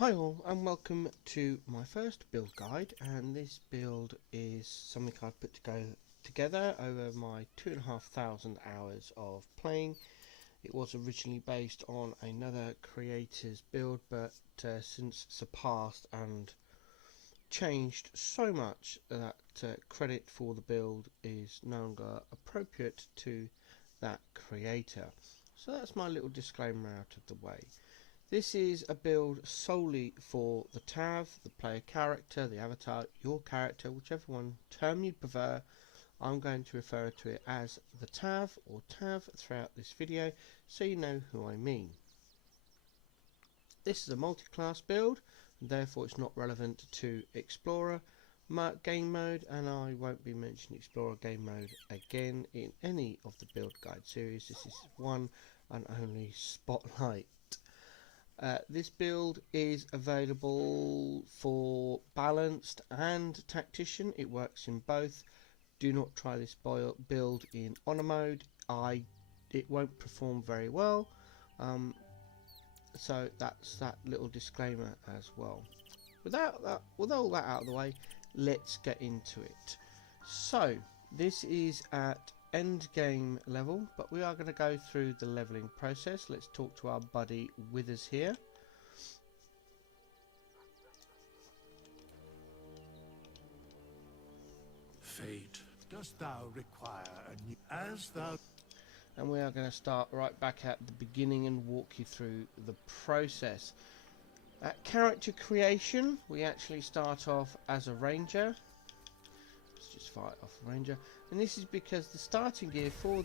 Hi all and welcome to my first build guide, and this build is something I've put together over my 2,500 hours of playing. It was originally based on another creator's build, but since surpassed and changed so much that credit for the build is no longer appropriate to that creator. So that's my little disclaimer out of the way. This is a build solely for the TAV, the player character, the avatar, your character, whichever one term you prefer. I'm going to refer to it as the TAV or TAV throughout this video, so you know who I mean. This is a multi-class build, and therefore it's not relevant to Explorer game mode, and I won't be mentioning Explorer game mode again in any of the build guide series. This is one and only Spotlight. This build is available for Balanced and Tactician. It works in both. Do not try this build in Honor mode. It won't perform very well. So that's that little disclaimer as well. With all that out of the way, let's get into it. So this is at end game level, but we are going to go through the leveling process. Let's talk to our buddy Withers here. Fate, dost thou require a new as thou? And we are going to start right back at the beginning and walk you through the process. At character creation, we actually start off as a ranger. Let's just fight off a ranger, and this is because the starting gear for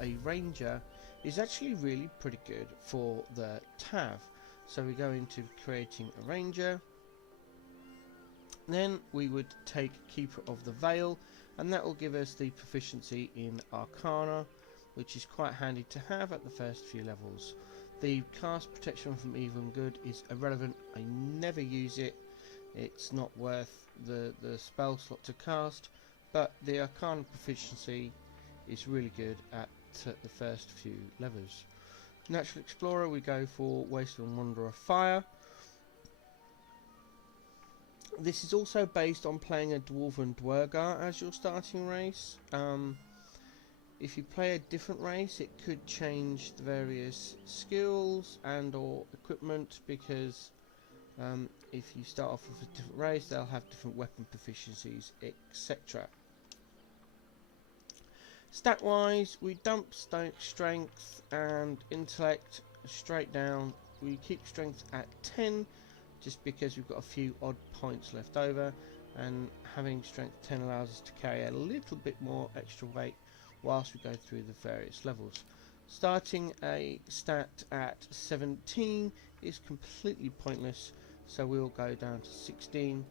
a ranger is actually really pretty good for the TAV. So we go into creating a ranger. Then we would take Keeper of the Veil, and that will give us the proficiency in Arcana, which is quite handy to have at the first few levels. The cast Protection from Evil and Good is irrelevant. I never use it. It's not worth the spell slot to cast, but the Arcana proficiency is really good at the first few levels. Natural Explorer, we go for Wasteland Wanderer Fire. This is also based on playing a Dwarven Dwergar as your starting race. If you play a different race, it could change the various skills and or equipment, because if you start off with a different race, they'll have different weapon proficiencies, etc. Stat wise, we dump strength and intellect straight down. We keep strength at 10 just because we've got a few odd points left over, and having strength 10 allows us to carry a little bit more extra weight whilst we go through the various levels. Starting a stat at 17 is completely pointless, so we'll go down to 16.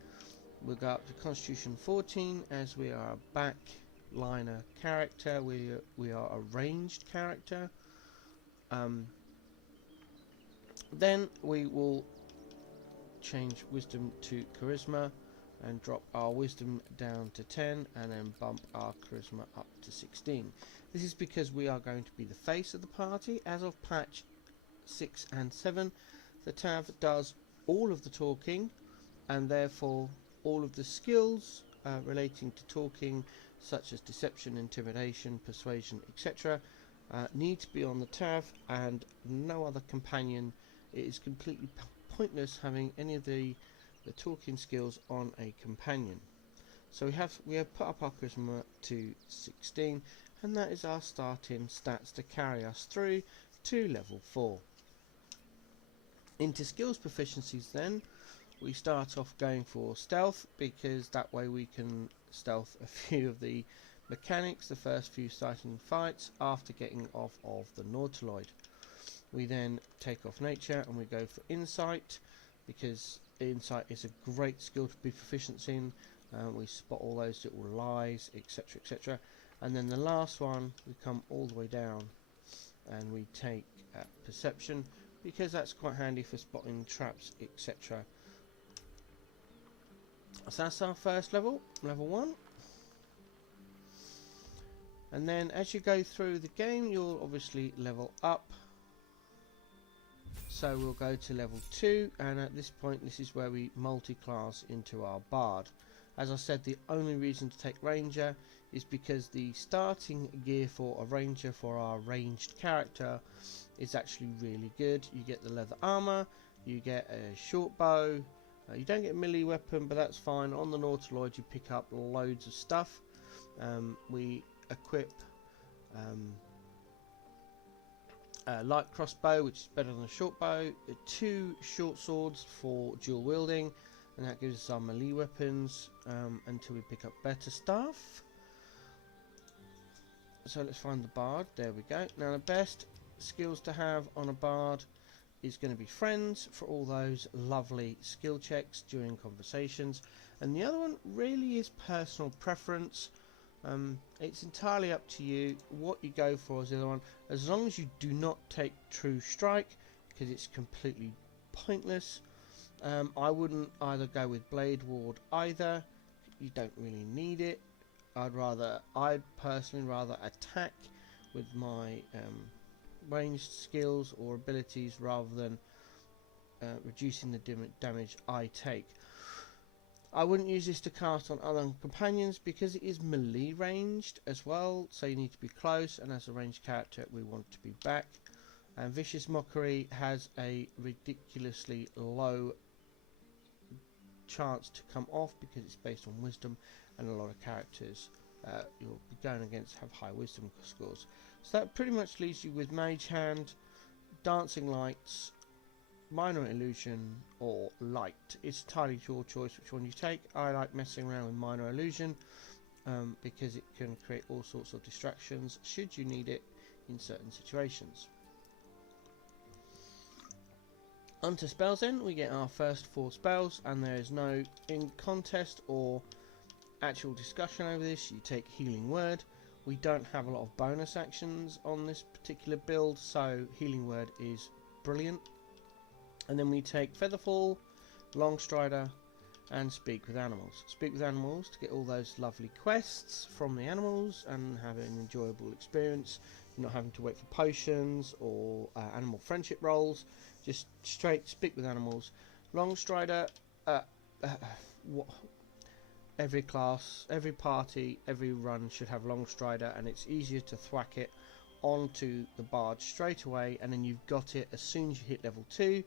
We'll go up to Constitution 14 as we are a backliner character. We are a ranged character. Then we will change Wisdom to Charisma and drop our Wisdom down to 10, and then bump our Charisma up to 16. This is because we are going to be the face of the party. As of patch 6 and 7, the TAV does all of the talking, and therefore all of the skills relating to talking, such as deception, intimidation, persuasion, etc., need to be on the TAV and no other companion. It is completely pointless having any of the talking skills on a companion. So we have put up our Charisma to 16, and that is our starting stats to carry us through to level 4. Into skills proficiencies then, we start off going for stealth, because that way we can stealth a few of the mechanics the first few starting fights after getting off of the Nautiloid. We then take off nature and we go for insight, because insight is a great skill to be proficient in. We spot all those little lies, etc, etc. And then the last one, we come all the way down and we take perception, because that's quite handy for spotting traps, etc. So that's our first level, level 1. And then as you go through the game, you'll obviously level up. So we'll go to level 2, and at this point this is where we multi-class into our bard. As I said, the only reason to take ranger is because the starting gear for a ranger for our ranged character is actually really good. You get the leather armor, you get a short bow, you don't get a melee weapon, but that's fine. On the Nautiloid you pick up loads of stuff. We equip a light crossbow, which is better than a short bow, 2 short swords for dual wielding, and that gives us our melee weapons until we pick up better stuff. So let's find the bard. There we go. Now the best skills to have on a bard is going to be friends, for all those lovely skill checks during conversations, and the other one really is personal preference. It's entirely up to you what you go for as the other one, as long as you do not take true strike, because it's completely pointless. I wouldn't either go with blade ward either. You don't really need it. I'd personally rather attack with my ranged skills or abilities rather than reducing the damage I take. I wouldn't use this to cast on other companions because it is melee ranged as well, so you need to be close, and as a ranged character we want to be back. And Vicious Mockery has a ridiculously low chance to come off because it's based on wisdom, and a lot of characters you'll be going against have high wisdom scores. So that pretty much leaves you with Mage Hand, Dancing Lights, Minor Illusion or Light. It's entirely your choice which one you take. I like messing around with Minor Illusion because it can create all sorts of distractions should you need it in certain situations. Onto spells then, we get our first 4 spells, and there is no in contest or actual discussion over this. You take Healing Word. We don't have a lot of bonus actions on this particular build, so Healing Word is brilliant. And then we take Featherfall, Longstrider, and Speak with Animals. Speak with Animals to get all those lovely quests from the animals and have an enjoyable experience. You're not having to wait for potions or animal friendship rolls. Just straight Speak with Animals. Longstrider, every class, every party, every run should have Longstrider, and it's easier to thwack it onto the bard straight away, and then you've got it as soon as you hit level 2.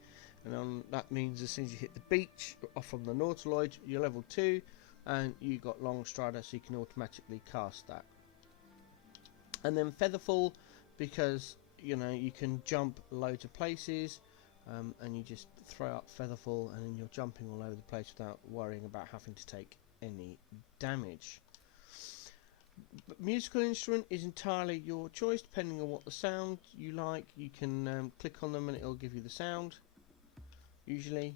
And that means as soon as you hit the beach off from the Nautiloid, you're level 2 and you got Longstrider, so you can automatically cast that. And then Featherfall, because you know you can jump loads of places, and you just throw up Featherfall and then you're jumping all over the place without worrying about having to take any damage. But musical instrument is entirely your choice depending on what the sound you like. You can click on them and it'll give you the sound. Usually,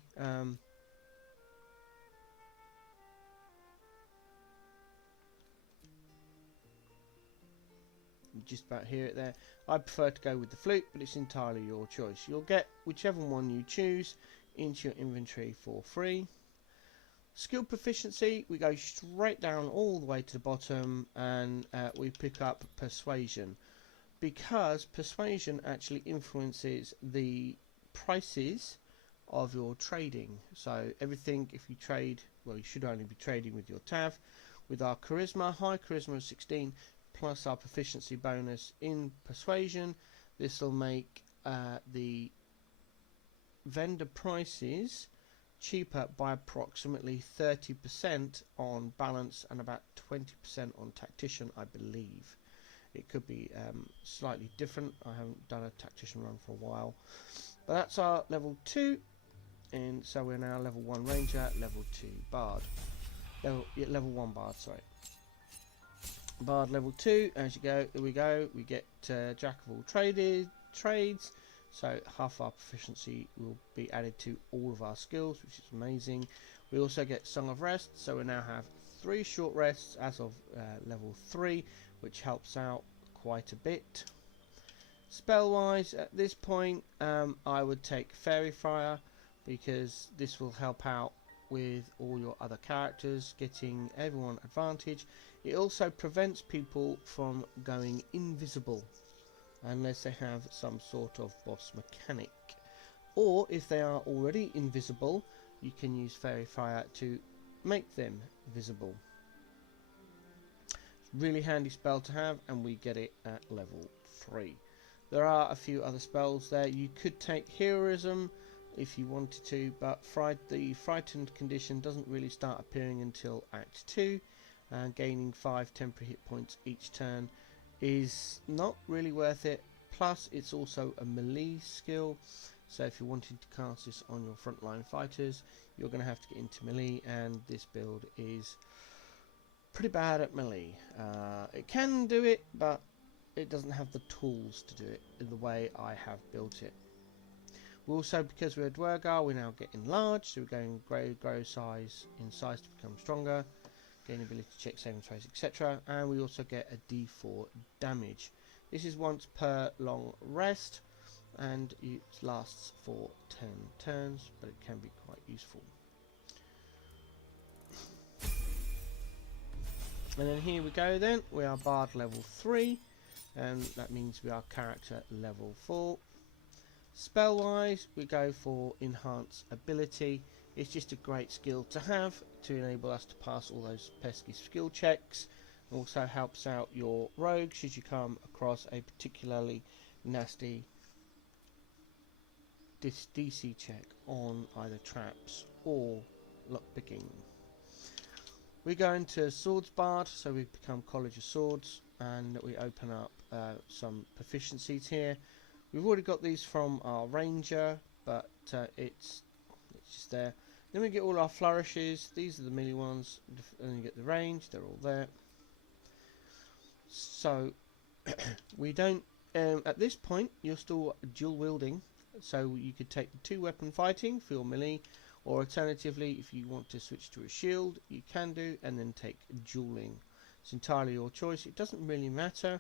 just about hear it there. I prefer to go with the flute, but it's entirely your choice. You'll get whichever one you choose into your inventory for free. Skill proficiency, we go straight down all the way to the bottom, and we pick up Persuasion, because Persuasion actually influences the prices of your trading. So everything, if you trade, well, you should only be trading with your Tav. With our charisma, high charisma of 16 plus our proficiency bonus in Persuasion, this will make the vendor prices cheaper by approximately 30% on balance and about 20% on tactician, I believe. It could be slightly different. I haven't done a tactician run for a while. But that's our level 2, and so we're now level 1 ranger, level 2 bard. Level 1 bard, sorry. Bard level 2, as you go, we get Jack of all trades, so half our proficiency will be added to all of our skills, which is amazing. We also get Song of Rest, so we now have 3 short rests as of level 3, which helps out quite a bit. Spell wise, at this point, I would take Fairy Fire, because this will help out with all your other characters, getting everyone advantage. It also prevents people from going invisible unless they have some sort of boss mechanic. or if they are already invisible, you can use Fairy Fire to make them visible. Really handy spell to have, and we get it at level 3. There are a few other spells there. You could take Heroism if you wanted to, but the frightened condition doesn't really start appearing until Act 2, and gaining 5 temporary hit points each turn is not really worth it. Plus it's also a melee skill, so if you're wanting to cast this on your frontline fighters, you're going to have to get into melee, and this build is pretty bad at melee. It can do it, but it doesn't have the tools to do it in the way I have built it. We also, because we're a Dwergar, we now get enlarged, so we're going grow size in size to become stronger, gain ability to check saving throws, etc. And we also get a D4 damage. This is once per long rest, and it lasts for 10 turns, but it can be quite useful. And then here we go then, we are Bard level 3, and that means we are character level 4. Spell wise, we go for Enhance Ability. It's just a great skill to have to enable us to pass all those pesky skill checks. It also helps out your rogue should you come across a particularly nasty DC check on either traps or lockpicking. We go into Swords Bard, so we become College of Swords, and we open up some proficiencies here. We've already got these from our Ranger, but it's just there. Then we get all our flourishes. These are the melee ones, and you get the range. They're all there. So we don't. At this point, you're still dual wielding, so you could take the 2-weapon fighting for your melee, or alternatively, if you want to switch to a shield, you can do, and then take dueling. It's entirely your choice. It doesn't really matter,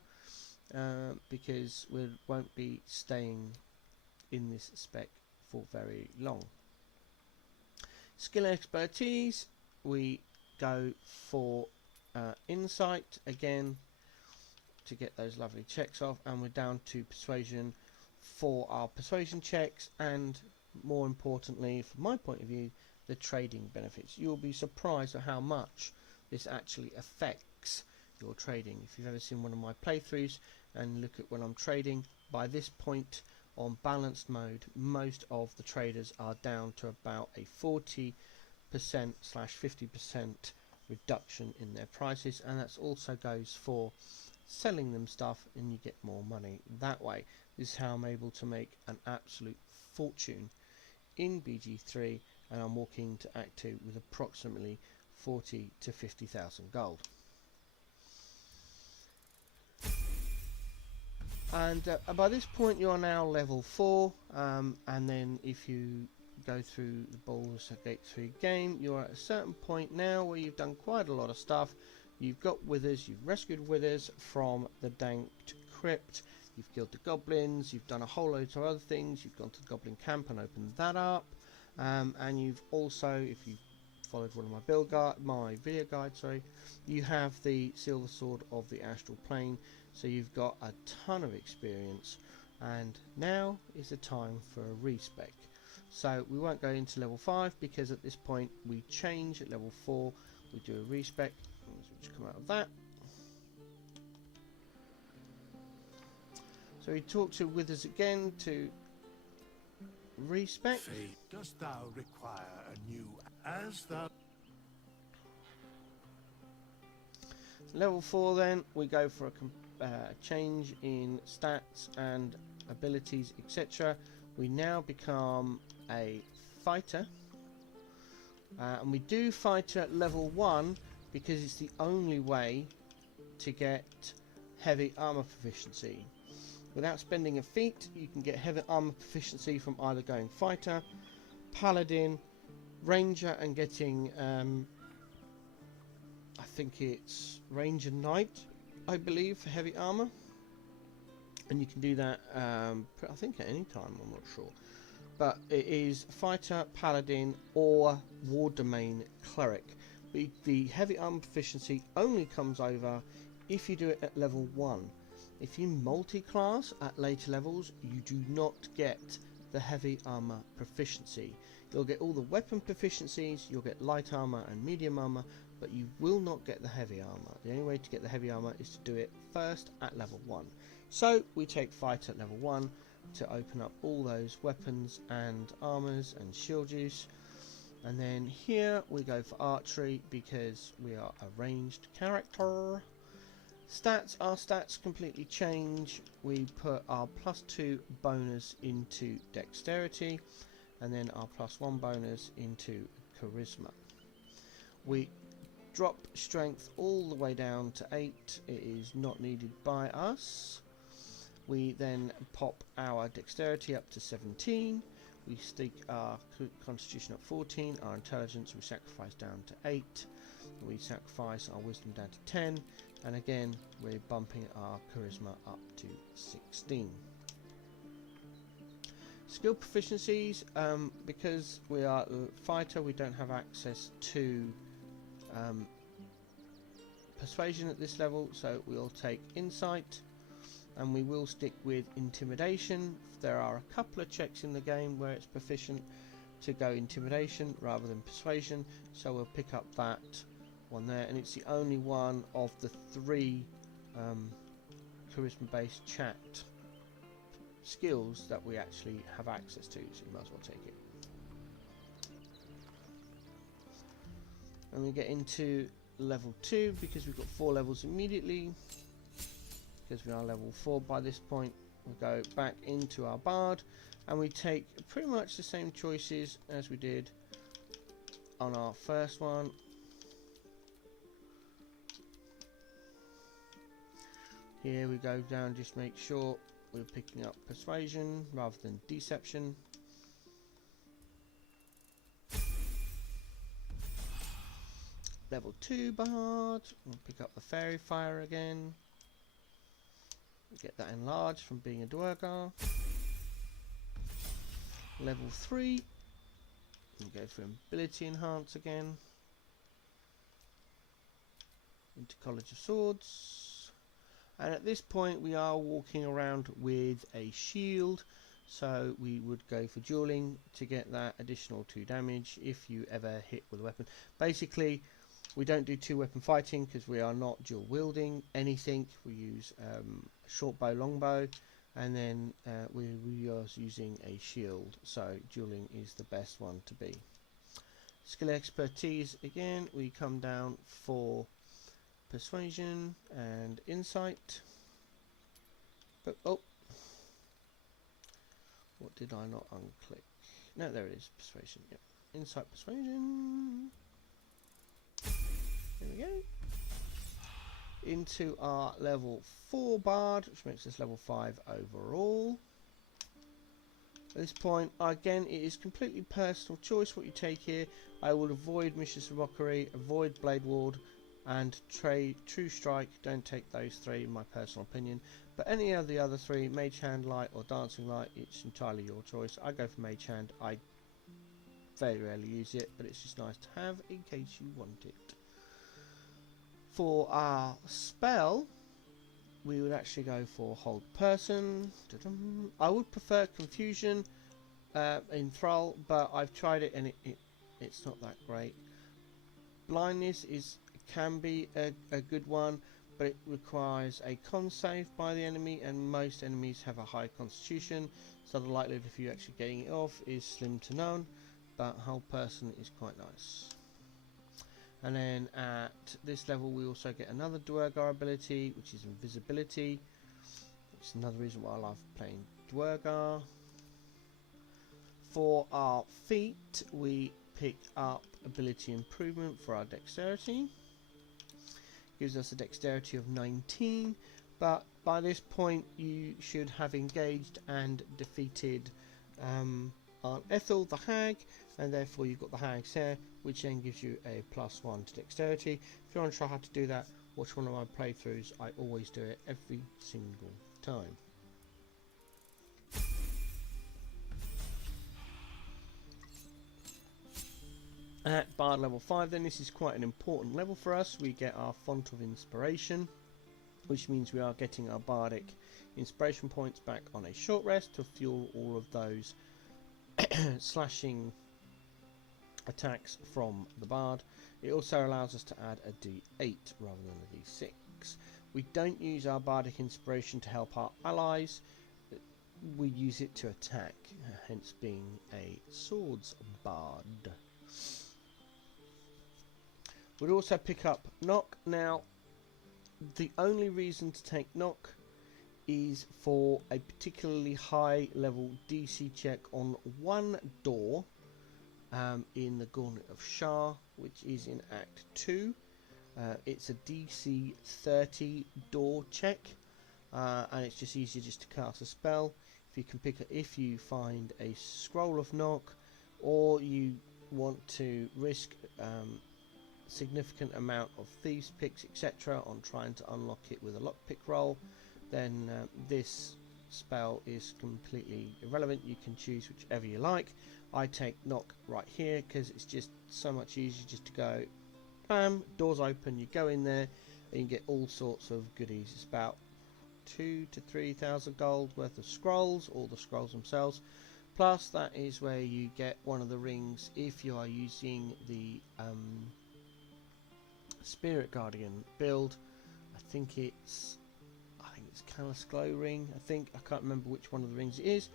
because we won't be staying in this spec for very long. Skill expertise, we go for insight again to get those lovely checks off, and we're down to persuasion for our persuasion checks, and more importantly from my point of view, the trading benefits. You'll be surprised at how much this actually affects your trading. If you've ever seen one of my playthroughs and look at when I'm trading, by this point on balanced mode, most of the traders are down to about a 40%/50% reduction in their prices, and that also goes for selling them stuff, and you get more money that way. This is how I'm able to make an absolute fortune in BG3, and I'm walking to Act 2 with approximately 40 to 50,000 gold. And by this point you are now level 4, and then if you go through the Baldur's Gate 3 game, you are at a certain point now where you've done quite a lot of stuff. You've got withers, you've rescued withers from the danked crypt, you've killed the goblins, you've done a whole load of other things, you've gone to the goblin camp and opened that up, and you've also, if you followed one of my video guides, you have the Silver Sword of the Astral Plane, so you've got a ton of experience, and now is the time for a respec. So we won't go into level 5 because at this point we change at level 4, we do a respec. Let's come out of that. So we talk to Withers again to respec. Fate, dost thou require a new as thou Level 4 then, we go for a change in stats and abilities, etc. We now become a fighter, and we do fighter at level 1 because it's the only way to get heavy armor proficiency. Without spending a feat, you can get heavy armor proficiency from either going fighter, paladin, ranger, and getting I think it's ranger knight, I believe, for heavy armor, and you can do that I think at any time, I'm not sure, but it is fighter, paladin, or war domain cleric. The heavy armor proficiency only comes over if you do it at level 1. If you multi-class at later levels, you do not get the heavy armor proficiency. You'll get all the weapon proficiencies, you'll get light armor and medium armor, but you will not get the heavy armor. The only way to get the heavy armor is to do it first at level 1. So we take fight at level 1 to open up all those weapons and armors and shield use. And then here we go for archery because we are a ranged character. Stats, our stats completely change. We put our +2 bonus into dexterity and then our +1 bonus into charisma. We drop strength all the way down to 8. It is not needed by us. We then pop our dexterity up to 17. We stick our constitution at 14. Our intelligence we sacrifice down to 8. We sacrifice our wisdom down to 10. And again, we're bumping our charisma up to 16. Skill proficiencies, because we are a fighter, we don't have access to persuasion at this level, so we'll take insight, and we will stick with intimidation. There are a couple of checks in the game where it's proficient to go intimidation rather than persuasion, so we'll pick up that one there, and it's the only one of the 3 charisma based chat skills that we actually have access to, so you might as well take it. And we get into level 2 because we've got 4 levels immediately, because we are level 4 by this point. We go back into our bard and we take pretty much the same choices as we did on our first one. Here we go down, just make sure we're picking up persuasion rather than deception. Level 2 bard, we'll pick up the fairy fire again. Get that enlarged from being a Duergar. Level 3, we'll go for ability enhance again. Into College of Swords. And at this point we are walking around with a shield, so we would go for dueling to get that additional 2 damage if you ever hit with a weapon. Basically, we don't do 2 weapon fighting because we are not dual wielding anything. We use short bow, long bow, and then we are using a shield, so dueling is the best one to be. Skill expertise, again we come down for persuasion and insight. But oh, what did I not unclick? No, there it is, persuasion. Yep, insight, persuasion. There we go. Into our level 4 bard, which makes us level 5 overall. At this point, again, it is completely personal choice what you take here. I will avoid Mistress of Mockery, avoid Blade Ward, and True Strike. Don't take those 3 in my personal opinion, but any of the other 3, Mage Hand Light or Dancing Light, it's entirely your choice. I go for Mage Hand. I very rarely use it, but it's just nice to have in case you want it. For our spell, we would actually go for Hold Person. I would prefer Confusion in Thrall, but I've tried it and it's not that great. Blindness can be a good one, but it requires a con save by the enemy, and most enemies have a high constitution, so the likelihood of you actually getting it off is slim to none, but Hold Person is quite nice. And then at this level we also get another Duergar ability, which is Invisibility. It's another reason why I love playing Duergar. For our feat, we pick up Ability Improvement for our Dexterity. Gives us a Dexterity of 19, but by this point you should have engaged and defeated Aunt Ethel the Hag, and therefore you've got the Hag's Hair, which then gives you a +1 to Dexterity. If you want to try how to do that, watch one of my playthroughs. I always do it every single time. At Bard level 5 then, this is quite an important level for us. We get our Font of Inspiration, which means we are getting our Bardic Inspiration points back on a short rest to fuel all of those slashing attacks from the bard. It also allows us to add a d8 rather than a d6. We don't use our bardic inspiration to help our allies. We use it to attack, hence being a swords bard. We'd also pick up knock. Now, the only reason to take knock is for a particularly high level DC check on one door in the Gauntlet of Shah, which is in Act 2. It's a DC 30 door check, and it's just easier just to cast a spell. If you find a scroll of knock, or you want to risk significant amount of thieves picks etc on trying to unlock it with a lockpick roll, then this spell is completely irrelevant. You can choose whichever you like. I take knock right here because it's just so much easier just to go bam, doors open, you go in there and you get all sorts of goodies. It's about 2,000 to 3,000 gold worth of scrolls, all the scrolls themselves, plus that is where you get one of the rings if you are using the Spirit Guardian build. I think it's Callous Glow ring. I can't remember which one of the rings it is.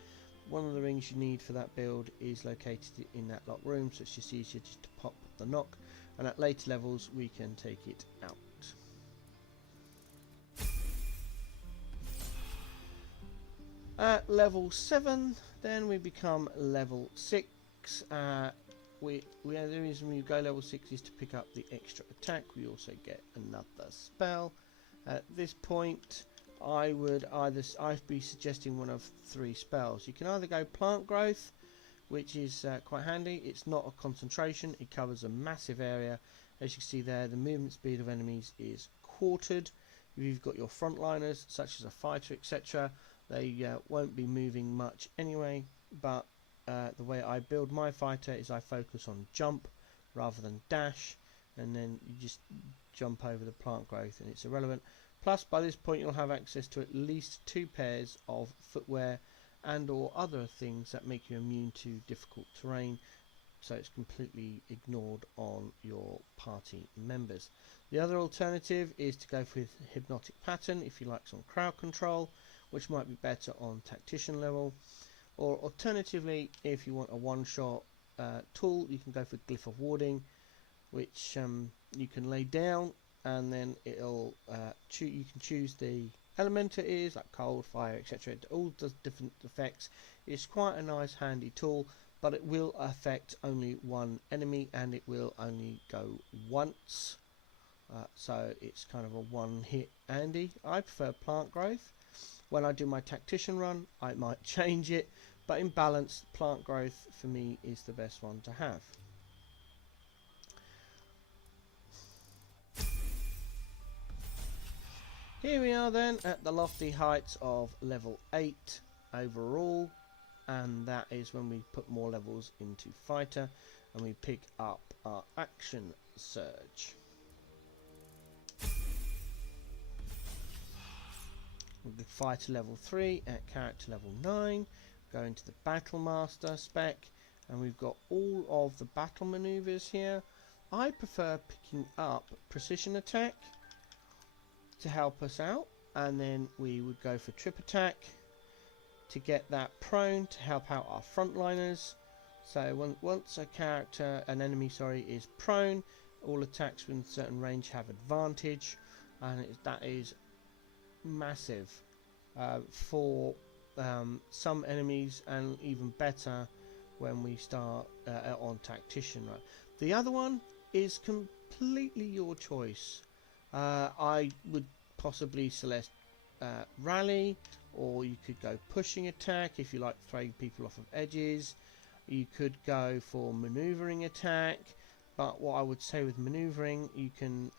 One of the rings you need for that build is located in that locked room, so it's just easier just to pop the knock, and at later levels we can take it out. At level 7 then we become level 6. The reason we go level 6 is to pick up the extra attack. We also get another spell. At this point I'd be suggesting one of 3 spells. You can either go Plant Growth, which is quite handy. It's not a concentration, it covers a massive area. As you can see there, the movement speed of enemies is quartered. If you've got your frontliners such as a fighter etc, they won't be moving much anyway, but the way I build my fighter is I focus on jump rather than dash, and then you just jump over the plant growth and it's irrelevant. Plus by this point you'll have access to at least 2 pairs of footwear and or other things that make you immune to difficult terrain, so it's completely ignored on your party members. The other alternative is to go with Hypnotic Pattern if you like some crowd control, which might be better on Tactician level, or alternatively if you want a one-shot tool, you can go for Glyph of Warding, which you can lay down and then it'll you can choose the element it is, like cold, fire, etc. It all does different effects. It's quite a nice handy tool, but it will affect only one enemy and it will only go once, so it's kind of a one-hit Andy. I prefer plant growth. When I do my tactician run I might change it, but in balance plant growth for me is the best one to have. Here we are then at the lofty heights of level 8 overall, and that is when we put more levels into fighter and we pick up our action surge. We'll go fighter level 3 at character level 9, go into the battle master spec, and we've got all of the battle maneuvers here. I prefer picking up precision attack to help us out, and then we would go for trip attack to get that prone to help out our frontliners. So once an enemy is prone, all attacks within a certain range have advantage, and that is massive for some enemies, and even better when we start on Tactician. Right? The other one is completely your choice. I would possibly select rally, or you could go pushing attack if you like throwing people off of edges. You could go for maneuvering attack, but what I would say with maneuvering, you can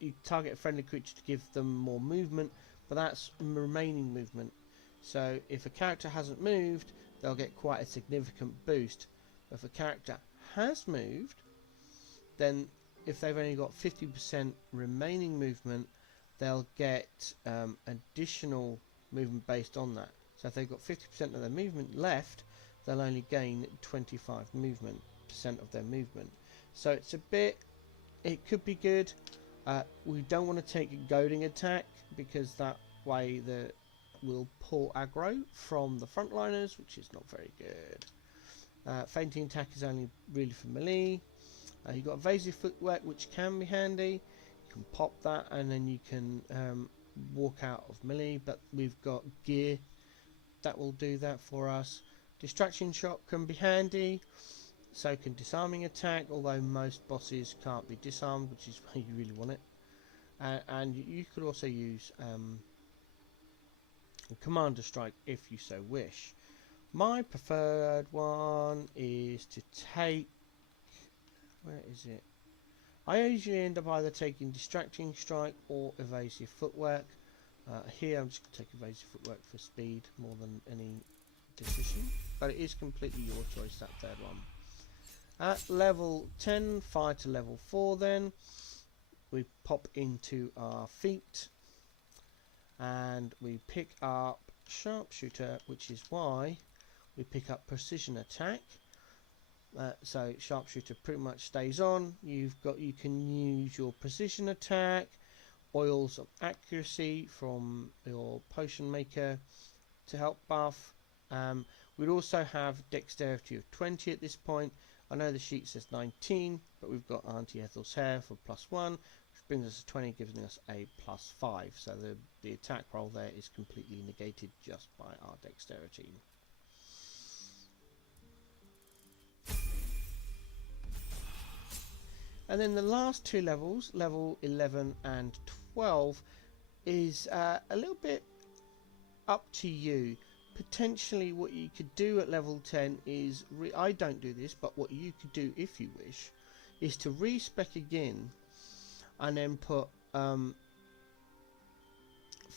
you target a friendly creature to give them more movement, but that's remaining movement. So if a character hasn't moved, they'll get quite a significant boost. If a character has moved, then if they've only got 50% remaining movement, they'll get additional movement based on that. So if they've got 50% of their movement left, they'll only gain 25% of their movement. So it's a bit, it could be good. We don't want to take a goading attack because that way will pull aggro from the frontliners, which is not very good. Fainting attack is only really for melee. You've got evasive footwork, which can be handy. You can pop that and then you can walk out of melee, but we've got gear that will do that for us. Distraction shot can be handy, so can disarming attack, although most bosses can't be disarmed, which is where you really want it. And you could also use commander strike if you so wish. My preferred one is to take, where is it? I usually end up either taking distracting strike or evasive footwork. Here I'm just going to take evasive footwork for speed more than any decision, but it is completely your choice, that third one. At level 10, fire to level 4 then. We pop into our feat and we pick up sharpshooter, which is why we pick up precision attack. So sharpshooter pretty much stays on. You can use your precision attack, oils of accuracy from your potion maker to help buff. We'd also have dexterity of 20 at this point. I know the sheet says 19, but we've got Auntie Ethel's hair for +1, which brings us to 20, giving us a +5. So the attack roll there is completely negated just by our dexterity. And then the last two levels, level 11 and 12, is a little bit up to you. Potentially what you could do at level 10 is, I don't do this, but what you could do if you wish, is to respec again and then put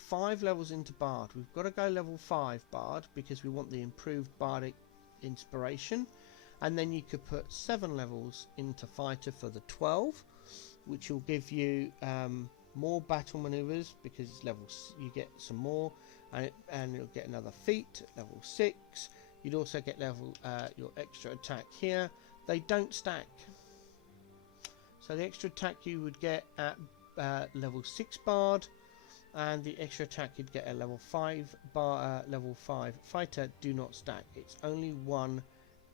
5 levels into Bard. We've got to go level 5 Bard because we want the improved Bardic inspiration. And then you could put 7 levels into Fighter for the 12, which will give you more battle maneuvers because it's levels. You get some more, and you'll get another feat at level 6. You'd also get level your extra attack here. They don't stack, so the extra attack you would get at level 6 Bard, and the extra attack you'd get at level 5 level 5 Fighter do not stack. It's only one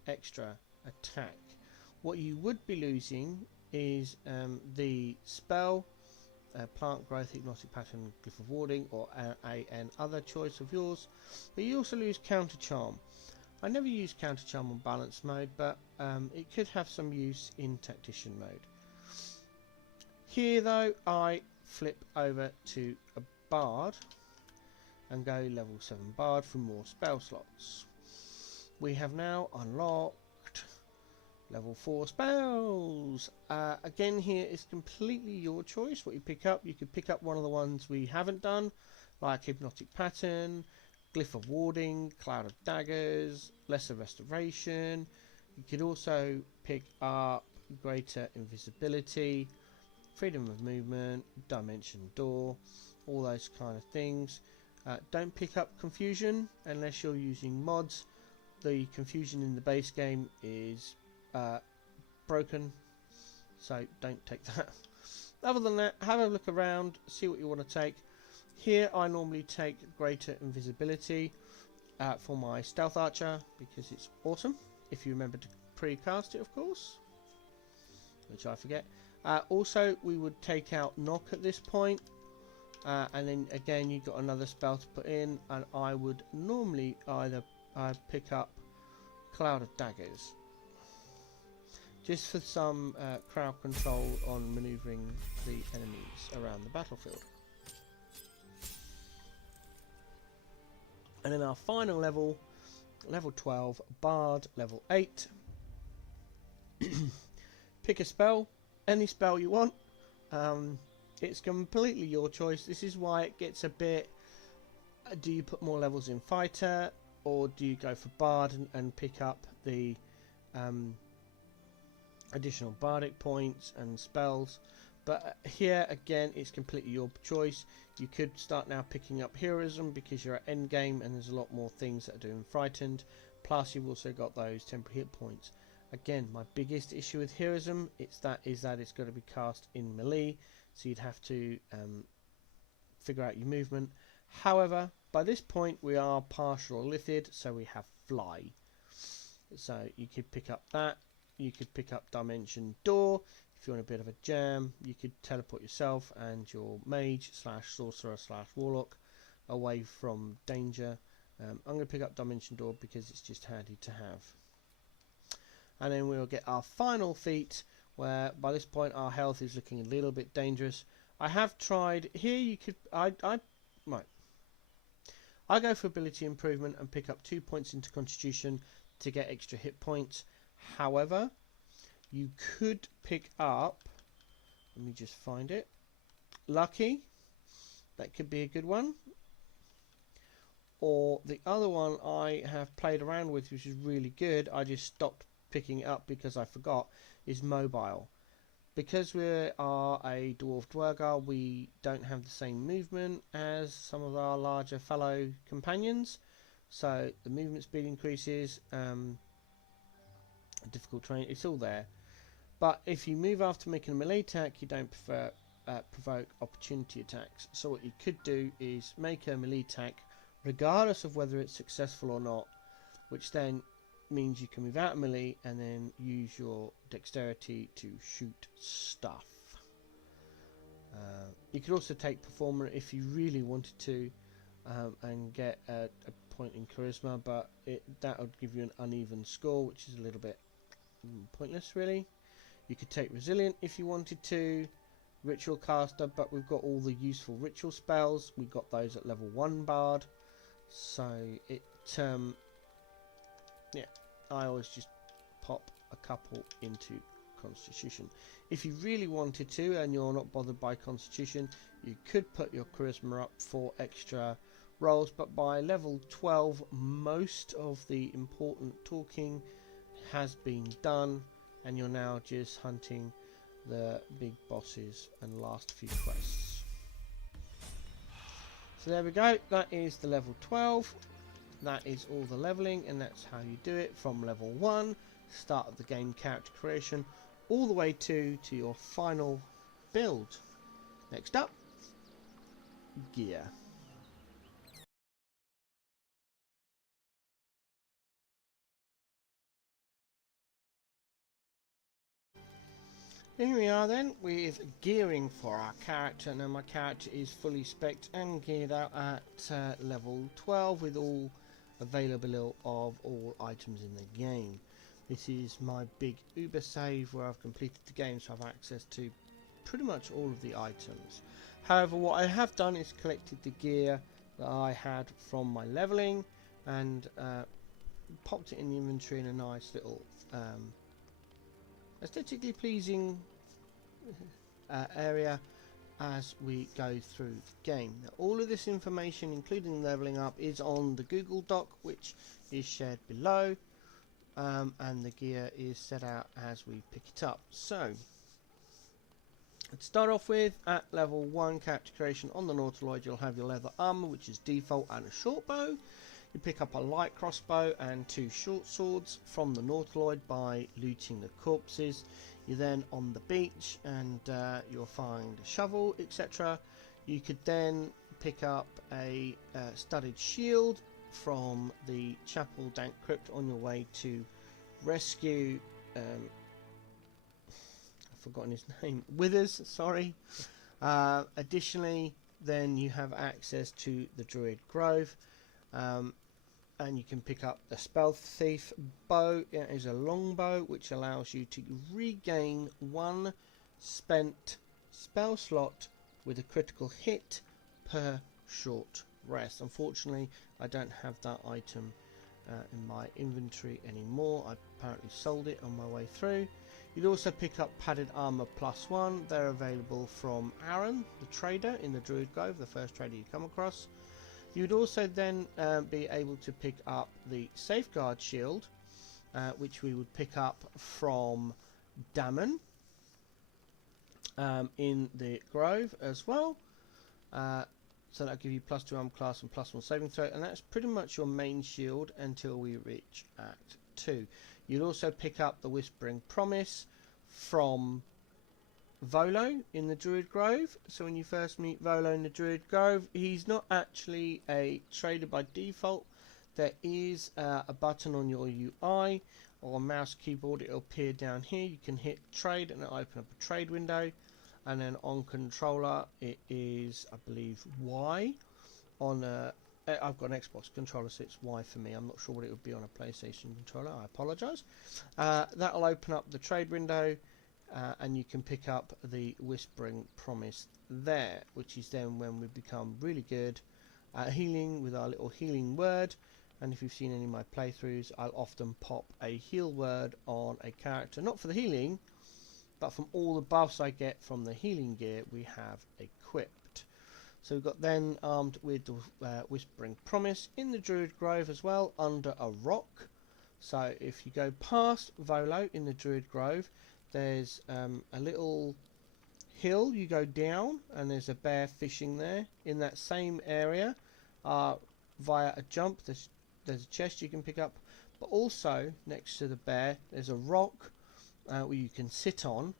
extra attack. What you would be losing is the spell, plant growth, hypnotic pattern, glyph of warding, or an other choice of yours. But you also lose counter charm. I never use counter charm on balance mode, but it could have some use in tactician mode. Here though, I flip over to a bard and go level 7 bard for more spell slots. We have now unlocked level 4 spells. Again, here is completely your choice what you pick up. You could pick up one of the ones we haven't done, like Hypnotic Pattern, Glyph of Warding, Cloud of Daggers, Lesser Restoration. You could also pick up Greater Invisibility, Freedom of Movement, Dimension Door, all those kind of things. Don't pick up Confusion unless you're using mods. The confusion in the base game is broken, so don't take that. Other than that, have a look around, see what you want to take. Here I normally take Greater Invisibility for my Stealth Archer because it's awesome, if you remember to pre-cast it, of course, which I forget. Also, we would take out Knock at this point, and then again you've got another spell to put in, and I would normally either pick up Cloud of Daggers just for some crowd control on maneuvering the enemies around the battlefield. And then our final level, level 12 Bard, level 8. Pick a spell, any spell you want. It's completely your choice. This is why it gets a bit, do you put more levels in Fighter, or do you go for Bard and pick up the additional Bardic points and spells? But here again, it's completely your choice. You could start now picking up Heroism because you're at endgame and there's a lot more things that are doing Frightened. plus you've also got those temporary hit points. Again, my biggest issue with heroism is that it's got to be cast in melee, so you'd have to figure out your movement. However, by this point we are partial lithid, so we have fly. So you could pick up that. You could pick up Dimension Door. If you're in a bit of a jam, you could teleport yourself and your mage slash sorcerer slash warlock away from danger. I'm going to pick up Dimension Door because it's just handy to have. And then we'll get our final feat, where by this point our health is looking a little bit dangerous. I have tried here. You could I go for ability improvement and pick up 2 points into Constitution to get extra hit points. However, you could pick up, let me just find it, Lucky. That could be a good one. Or the other one I have played around with, which is really good, I just stopped picking it up because I forgot, is Mobile. Because we are a Dwarf Dwergar, we don't have the same movement as some of our larger fellow companions, so the movement speed increases, difficult terrain, it's all there. But if you move after making a melee attack, you don't provoke opportunity attacks. So what you could do is make a melee attack regardless of whether it's successful or not, which then means you can move out of melee and then use your dexterity to shoot stuff. You could also take Performer if you really wanted to, and get a point in Charisma, but that would give you an uneven score, which is a little bit pointless really. You could take Resilient if you wanted to, Ritual Caster, but we've got all the useful ritual spells. We got those at level 1 Bard, so yeah, I always just pop a couple into Constitution. If you really wanted to and you're not bothered by Constitution, you could put your Charisma up for extra rolls, but by level 12 most of the important talking has been done and you're now just hunting the big bosses and last few quests. So there we go, that is the level 12. That is all the leveling, and that's how you do it from level 1, start of the game character creation, all the way to your final build. Next up, gear. Here we are then with gearing for our character. Now my character is fully spec'd and geared out at level 12 with all available of all items in the game. This is my big Uber save where I've completed the game, so I've access to pretty much all of the items. However, what I have done is collected the gear that I had from my leveling and popped it in the inventory in a nice little aesthetically pleasing area as we go through the game. Now, all of this information, including leveling up, is on the Google Doc, which is shared below, and the gear is set out as we pick it up. So let's start off with at level 1 character creation. On the Nautiloid you'll have your leather armor, which is default, and a short bow. You pick up a light crossbow and 2 short swords from the Nautiloid by looting the corpses. You're then on the beach and you'll find a shovel, etc. You could then pick up a studded shield from the Chapel Dank Crypt on your way to rescue I've forgotten his name, Withers, sorry. Additionally, then you have access to the Druid Grove, and you can pick up a Stealth Thief bow. It is a longbow which allows you to regain 1 spent spell slot with a critical hit per short rest. Unfortunately, I don't have that item in my inventory anymore. I apparently sold it on my way through. You'd also pick up padded armor +1. They're available from Aaron, the trader in the Druid Grove, the first trader you come across. You'd also then be able to pick up the Safeguard Shield, which we would pick up from Damon in the Grove as well. So that'll give you +2 arm class and +1 saving throw, and that's pretty much your main shield until we reach Act 2. You'll also pick up the Whispering Promise from Volo in the Druid Grove. So when you first meet Volo in the Druid Grove, he's not actually a trader by default. There is a button on your UI or mouse keyboard. It'll appear down here. You can hit trade and it'll open up a trade window. And then on controller it is, I believe, Y. On I've got an Xbox controller, so it's Y for me. I'm not sure what it would be on a PlayStation controller. I apologise. That'll open up the trade window. And you can pick up the Whispering Promise there, which is then when we become really good at healing with our little healing word. And if you've seen any of my playthroughs, I'll often pop a heal word on a character, not for the healing, but from all the buffs I get from the healing gear we have equipped. So we've got then armed with the Whispering Promise in the Druid Grove as well, under a rock. So if you go past Volo in the Druid Grove, there's a little hill you go down, and there's a bear fishing there. In that same area, via a jump, there's a chest you can pick up, but also next to the bear there's a rock where you can sit on,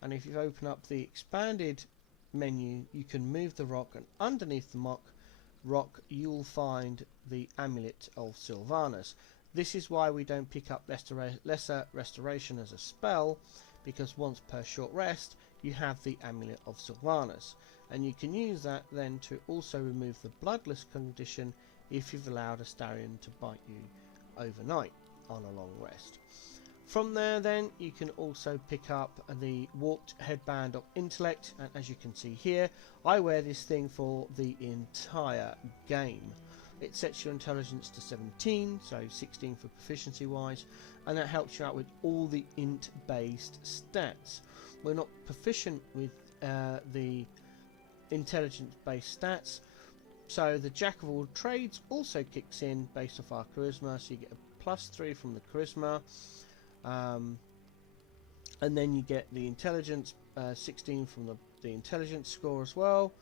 and if you open up the expanded menu you can move the rock, and underneath the rock you'll find the Amulet of Sylvanas. This is why we don't pick up Lesser Restoration as a spell, because once per short rest you have the Amulet of Sylvanas, and you can use that then to also remove the Bloodless condition if you've allowed a Starion to bite you overnight on a long rest. From there then you can also pick up the Warped Headband of Intellect, and as you can see here, I wear this thing for the entire game. It sets your intelligence to 17, so 16 for proficiency wise, and that helps you out with all the int based stats. We're not proficient with the intelligence based stats, so the Jack of all trades also kicks in based off our charisma, so you get a +3 from the charisma, and then you get the intelligence 16 from the intelligence score as well,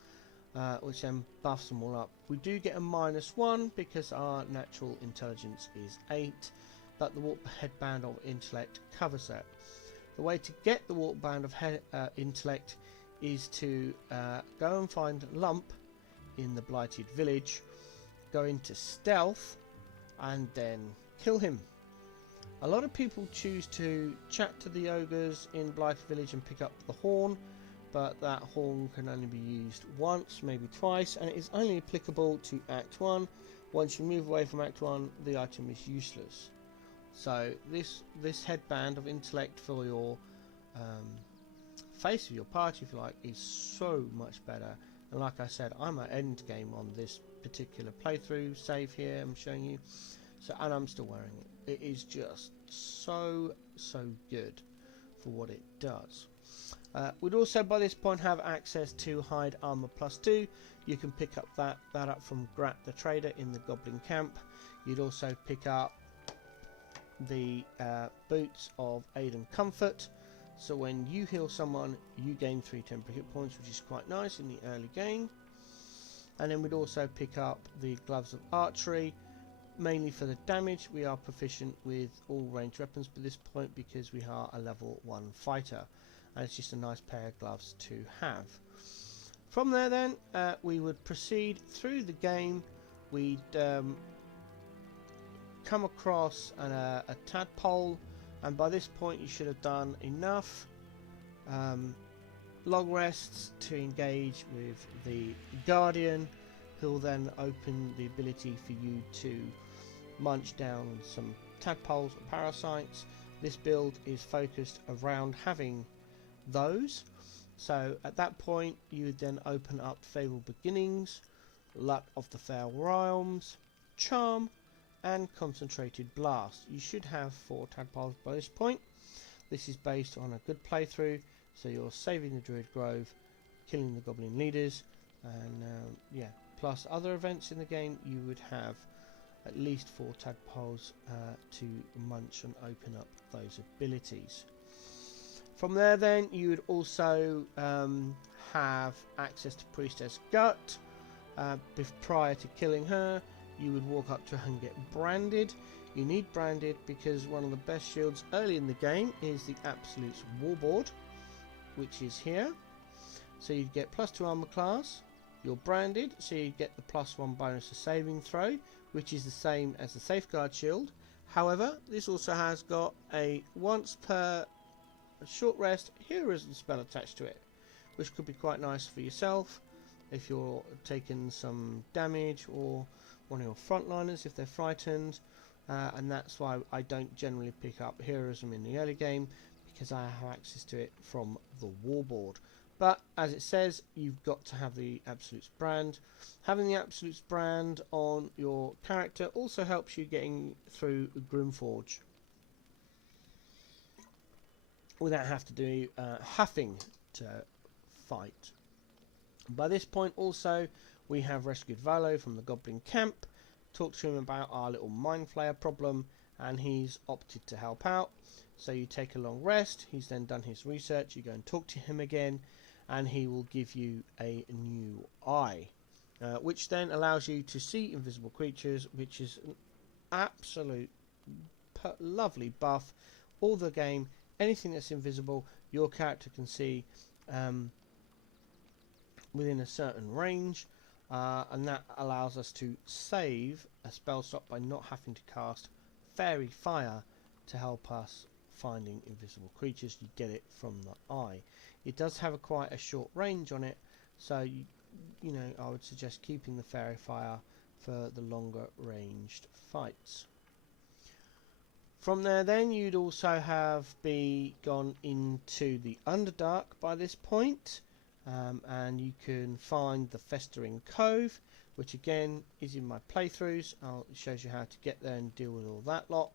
which then buffs them all up. We do get a -1 because our natural intelligence is 8, but the Warp Headband of Intellect covers that. The way to get the Warp Band of Intellect is to go and find Lump in the Blighted Village, go into Stealth, and then kill him. A lot of people choose to chat to the ogres in Blighted Village and pick up the horn, but that horn can only be used once, maybe twice, and it is only applicable to Act 1. Once you move away from Act 1, the item is useless. So this headband of intellect for your face of your party, if you like, is so much better. And like I said, I'm at end game on this particular playthrough save here I'm showing you, so, and I'm still wearing it. It is just so good for what it does. We'd also by this point have access to Hide Armor +2. You can pick up that up from Grat the Trader in the Goblin Camp. You'd also pick up the Boots of Aid and Comfort, so when you heal someone you gain 3 temporary hit points, which is quite nice in the early game. And then we'd also pick up the Gloves of Archery, mainly for the damage. We are proficient with all ranged weapons by this point because we are a level 1 fighter, and it's just a nice pair of gloves to have. From there then we would proceed through the game. We'd come across a tadpole, and by this point you should have done enough long rests to engage with the Guardian, who will then open the ability for you to munch down some tadpoles or parasites. This build is focused around having those, so at that point you would then open up Favourable Beginnings, Luck of the Fair Realms, Charm, and Concentrated Blast. You should have 4 tadpoles by this point. This is based on a good playthrough, so you're saving the Druid Grove, killing the Goblin leaders, and yeah, plus other events in the game. You would have at least 4 tadpoles to munch and open up those abilities. From there then you would also have access to Priestess Gut, prior to killing her, you would walk up to her and get branded. You need branded because one of the best shields early in the game is the Absolute's Warboard, which is here. So you get +2 armor class. You're branded, so you get the +1 bonus to saving throw, which is the same as the Safeguard shield. However, this also has got a once per short rest heroism spell attached to it, which could be quite nice for yourself if you're taking some damage, or one of your frontliners if they're frightened. And that's why I don't generally pick up heroism in the early game, because I have access to it from the Warboard. But as it says, you've got to have the Absolutes brand. Having the Absolutes brand on your character also helps you getting through Grimforge without having to fight. By this point also, we have rescued Valo from the Goblin camp, talked to him about our little Mind Flayer problem, and he's opted to help out. So you take a long rest, he's then done his research, you go and talk to him again, and he will give you a new eye, which then allows you to see invisible creatures, which is an absolute lovely buff. All the game, anything that's invisible, your character can see within a certain range, and that allows us to save a spell slot by not having to cast Fairy Fire to help us finding invisible creatures. You get it from the eye. It does have quite a short range on it, so you know, I would suggest keeping the Fairy Fire for the longer ranged fights. From there then you'd also have gone into the Underdark by this point, and you can find the Festering Cove, which again is in my playthroughs. It shows you how to get there and deal with all that lot.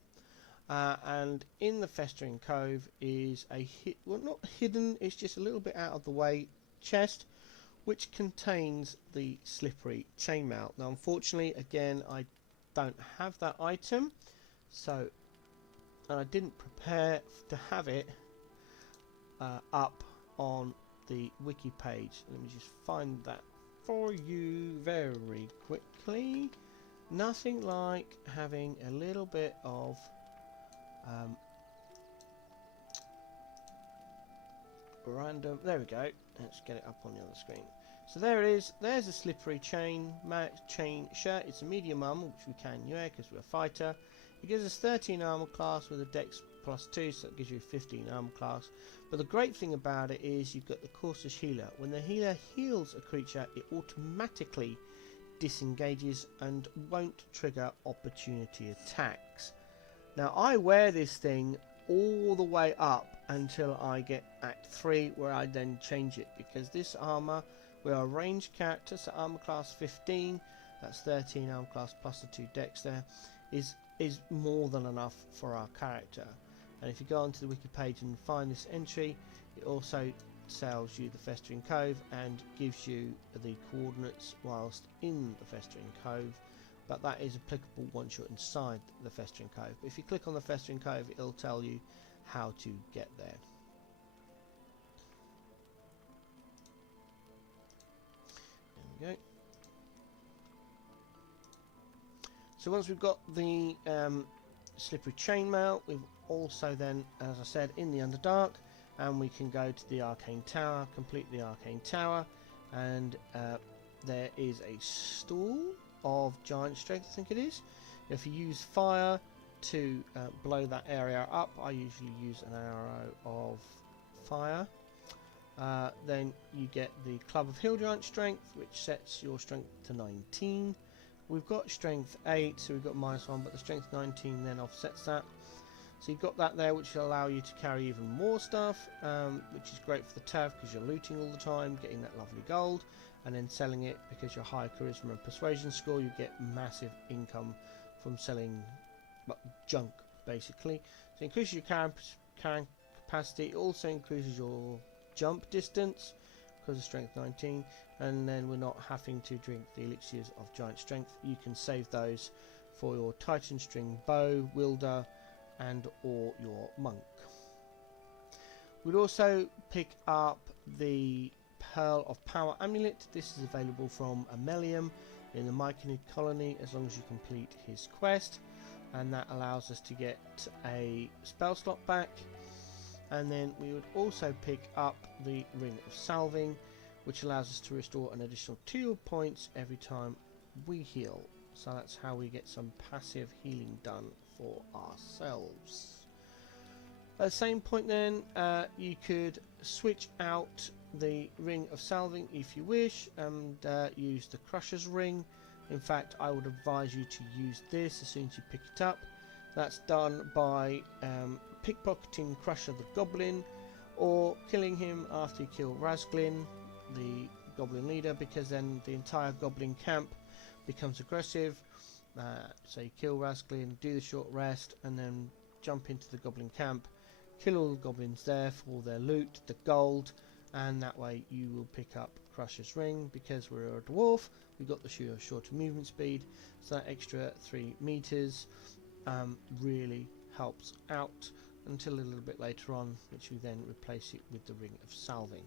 And in the Festering Cove is well, not hidden, it's just a little bit out of the way chest, which contains the slippery chainmail. Now unfortunately, again, I don't have that item, and I didn't prepare to have it up on the wiki page. Let me just find that for you very quickly. Nothing like having a little bit of random. There we go. Let's get it up on the other screen. So there it is. There's a slippery chain shirt. It's a medium armor, which we can wear because we're a fighter. It gives us 13 armor class with a dex +2, so it gives you 15 armor class. But the great thing about it is you've got the cautious healer. When the healer heals a creature, it automatically disengages and won't trigger opportunity attacks. Now I wear this thing all the way up until I get Act 3, where I then change it, because this armor, we're a ranged character, so armor class 15, that's 13 armor class plus the 2 dex there, is more than enough for our character. And if you go onto the wiki page and find this entry, it also tells you the Festering Cove and gives you the coordinates whilst in the Festering Cove, but that is applicable once you're inside the Festering Cove. But if you click on the Festering Cove, it'll tell you how to get there. There we go. So once we've got the slippery chainmail, we've also then, as I said, in the Underdark, and we can go to the Arcane Tower, complete the Arcane Tower, and there is a stall of giant strength, I think it is. If you use fire to blow that area up, I usually use an arrow of fire. Then you get the Club of Hill Giant Strength, which sets your strength to 19. We've got strength 8, so we've got -1, but the strength 19 then offsets that. So you've got that there, which will allow you to carry even more stuff, which is great for the TAV because you're looting all the time, getting that lovely gold, and then selling it because you're high charisma and persuasion score. You get massive income from selling junk, basically. So it increases your carrying capacity. It also increases your jump distance because of strength 19, and then we're not having to drink the elixirs of giant strength. You can save those for your Titan string bow wielder and or your monk. We'd also pick up the Pearl of Power Amulet. This is available from Amelium in the Myconid colony as long as you complete his quest, and that allows us to get a spell slot back. And then we would also pick up the Ring of Salving, which allows us to restore an additional 2 points every time we heal. So that's how we get some passive healing done for ourselves. At the same point then, you could switch out the Ring of Salving if you wish and use the Crusher's Ring. In fact, I would advise you to use this as soon as you pick it up. That's done by pickpocketing Crusher the Goblin, or killing him after you kill Razglin, the Goblin leader, because then the entire Goblin camp becomes aggressive. So you kill Razglin, do the short rest, and then jump into the Goblin camp, kill all the Goblins there for their loot, the gold, and that way you will pick up Crusher's Ring. Because we're a dwarf, we've got the shorter movement speed, so that extra 3 meters really helps out until a little bit later on, which we then replace it with the Ring of Salving.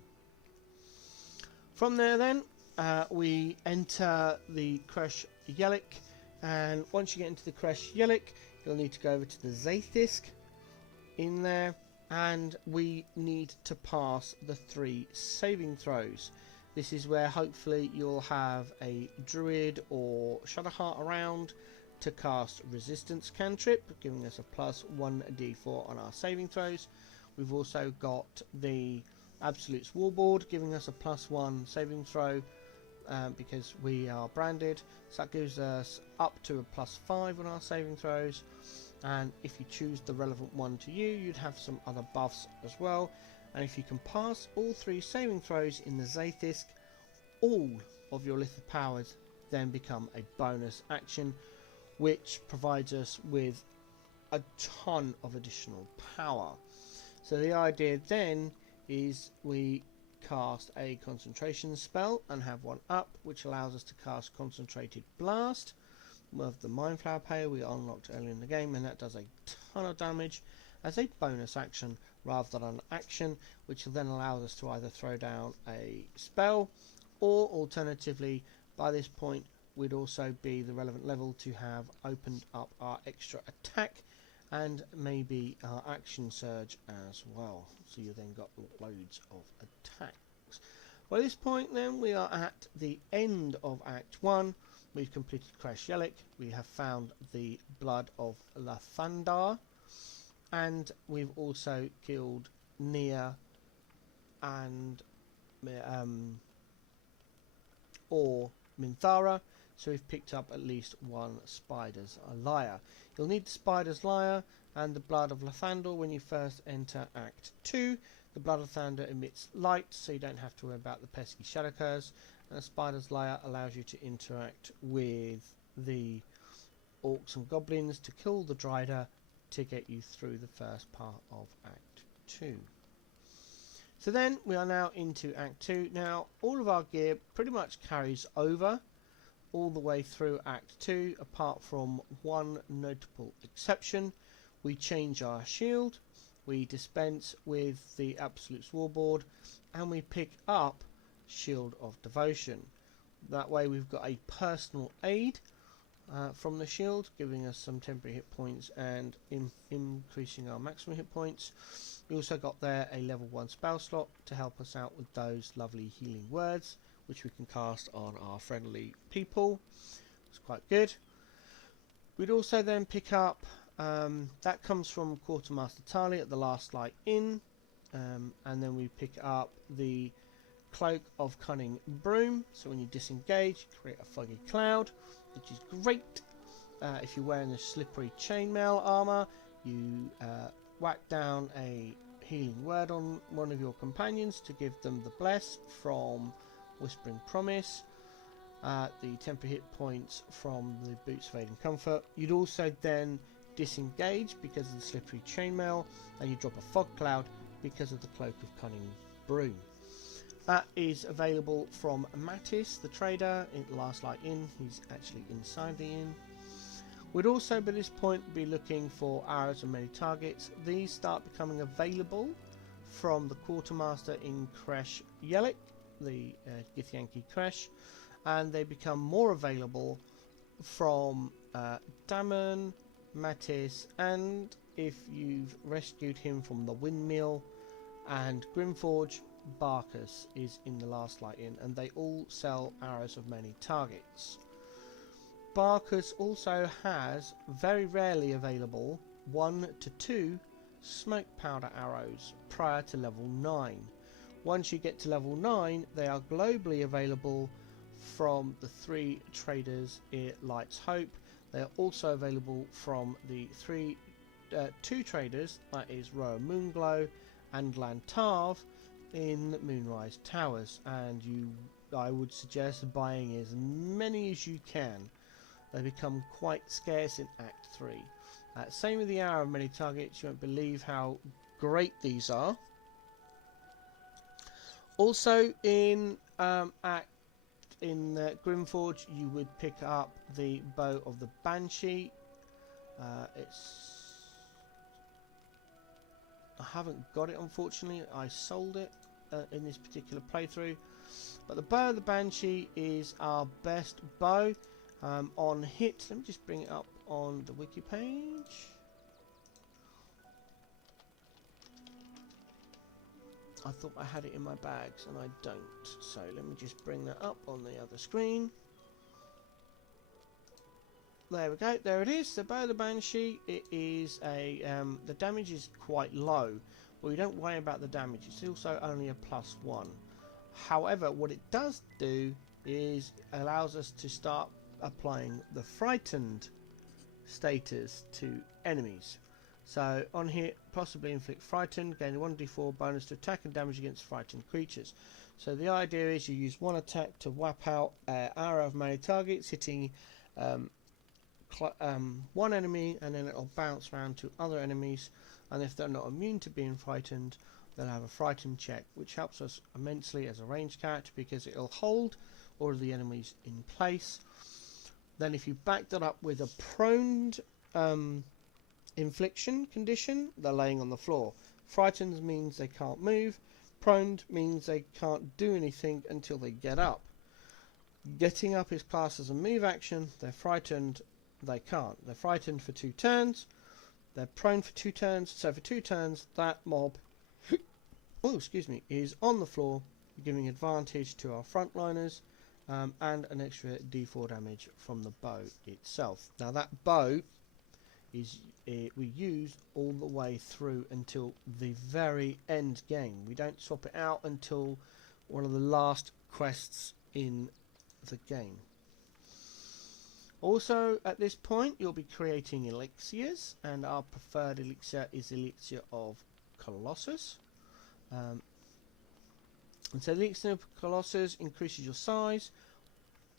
From there then, we enter the Kresh Yelik, and once you get into the Kresh Yelik, you'll need to go over to the Zaith'isk in there, and we need to pass the 3 saving throws. This is where hopefully you'll have a Druid or Shadowheart around to cast Resistance cantrip, giving us a +1d4 on our saving throws. We've also got the Absolute's Warboard, giving us a +1 saving throw because we are branded. So that gives us up to a +5 on our saving throws. And if you choose the relevant one to you, you'd have some other buffs as well. And if you can pass all 3 saving throws in the Zaith'isk, all of your Lith of Powers then become a bonus action, which provides us with a ton of additional power. So the idea then is we cast a concentration spell and have one up, which allows us to cast Concentrated Blast with the Mindflower Pair we unlocked earlier in the game, and that does a ton of damage as a bonus action rather than an action, which then allows us to either throw down a spell, or alternatively, by this point we'd also be the relevant level to have opened up our extra attack and maybe our action surge as well. So you then got loads of attacks. By this point then, we are at the end of Act 1. We've completed Kresh Yelik, we have found the Blood of Lathandar, and we've also killed Nia and or Minthara. So we've picked up at least 1 Spider's Lyre. You'll need the Spider's Lyre and the Blood of Lathandar when you first enter Act 2. The Blood of Lathandar emits light, so you don't have to worry about the pesky Shadowcurs. And the Spider's Lyre allows you to interact with the Orcs and Goblins to kill the Drider to get you through the first part of Act 2. So then we are now into Act 2. Now all of our gear pretty much carries over all the way through Act 2, apart from one notable exception. We change our shield, we dispense with the Absolute's Warboard, and we pick up Shield of Devotion. That way we've got a personal aid from the shield, giving us some temporary hit points and increasing our maximum hit points. We also got there a level 1 spell slot to help us out with those lovely healing words, which we can cast on our friendly people. It's quite good. We'd also then pick up, that comes from Quartermaster Tali at the Last Light Inn, and then we pick up the Cloak of Cunning Broom. So when you disengage, you create a foggy cloud, which is great. If you're wearing the slippery chainmail armor, you whack down a healing word on one of your companions to give them the bless from Whispering Promise, the temporary hit points from the Boots of Aid and Comfort. You'd also then disengage because of the slippery chainmail, and you drop a fog cloud because of the Cloak of Cunning Broom. That is available from Mattis, the trader, in Last Light Inn. He's actually inside the inn. We'd also by this point be looking for arrows and many targets. These start becoming available from the Quartermaster in Kresh Yelik, the Githyanki Kresh, and they become more available from Damon, Mattis, and if you've rescued him from the windmill, and Grimforge, Barkus is in the last light in, and they all sell arrows of many targets. Barkus also has, very rarely available, 1 to 2 smoke powder arrows prior to level 9. Once you get to level 9, they are globally available from the 3 traders in Light's Hope. They are also available from the 2 traders, that is Roa Moonglow and Lantarv, in Moonrise Towers, and I would suggest buying as many as you can. They become quite scarce in Act 3. Same with the Arrow of Many Targets. You won't believe how great these are. Also in Grimforge, you would pick up the Bow of the Banshee. I haven't got it, unfortunately. I sold it in this particular playthrough. But the Bow of the Banshee is our best bow on hit. Let me just bring it up on the wiki page. I thought I had it in my bags and I don't. So let me just bring that up on the other screen. There we go, there it is, the Bow of the Banshee. It is the damage is quite low. Well, you don't worry about the damage, it's also only a +1. However, what it does do is allows us to start applying the frightened status to enemies. So on here, possibly inflict frightened, gain a 1d4 bonus to attack and damage against frightened creatures. So the idea is you use one attack to whap out arrow of many targets, hitting one enemy, and then it'll bounce around to other enemies, and if they're not immune to being frightened, they'll have a frightened check, which helps us immensely as a ranged character because it'll hold all of the enemies in place. Then if you back that up with a proned infliction condition, they're laying on the floor. Frightened means they can't move, proned means they can't do anything until they get up. Getting up is classed as a move action. They're frightened, they can't. They're frightened for 2 turns, they're prone for 2 turns, so for 2 turns that mob is on the floor, giving advantage to our frontliners, and an extra d4 damage from the bow itself. Now that bow is we use all the way through until the very end game. We don't swap it out until one of the last quests in the game. Also at this point you'll be creating elixirs, and our preferred elixir is Elixir of Colossus. And so the Elixir of Colossus increases your size.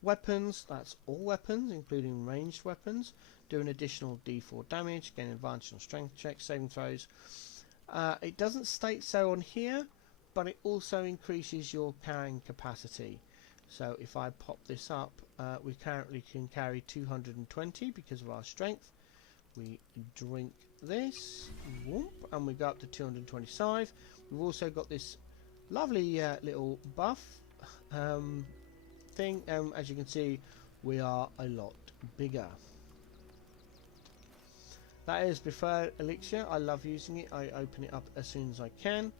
Weapons, that's all weapons including ranged weapons, do an additional d4 damage, gain advantage on strength checks, saving throws. It doesn't state so on here, but it also increases your carrying capacity. So if I pop this up, we currently can carry 220 because of our strength. We drink this, whoop, and we go up to 225. We've also got this lovely little buff thing. As you can see, we are a lot bigger. That is preferred elixir. I love using it. I open it up as soon as I can.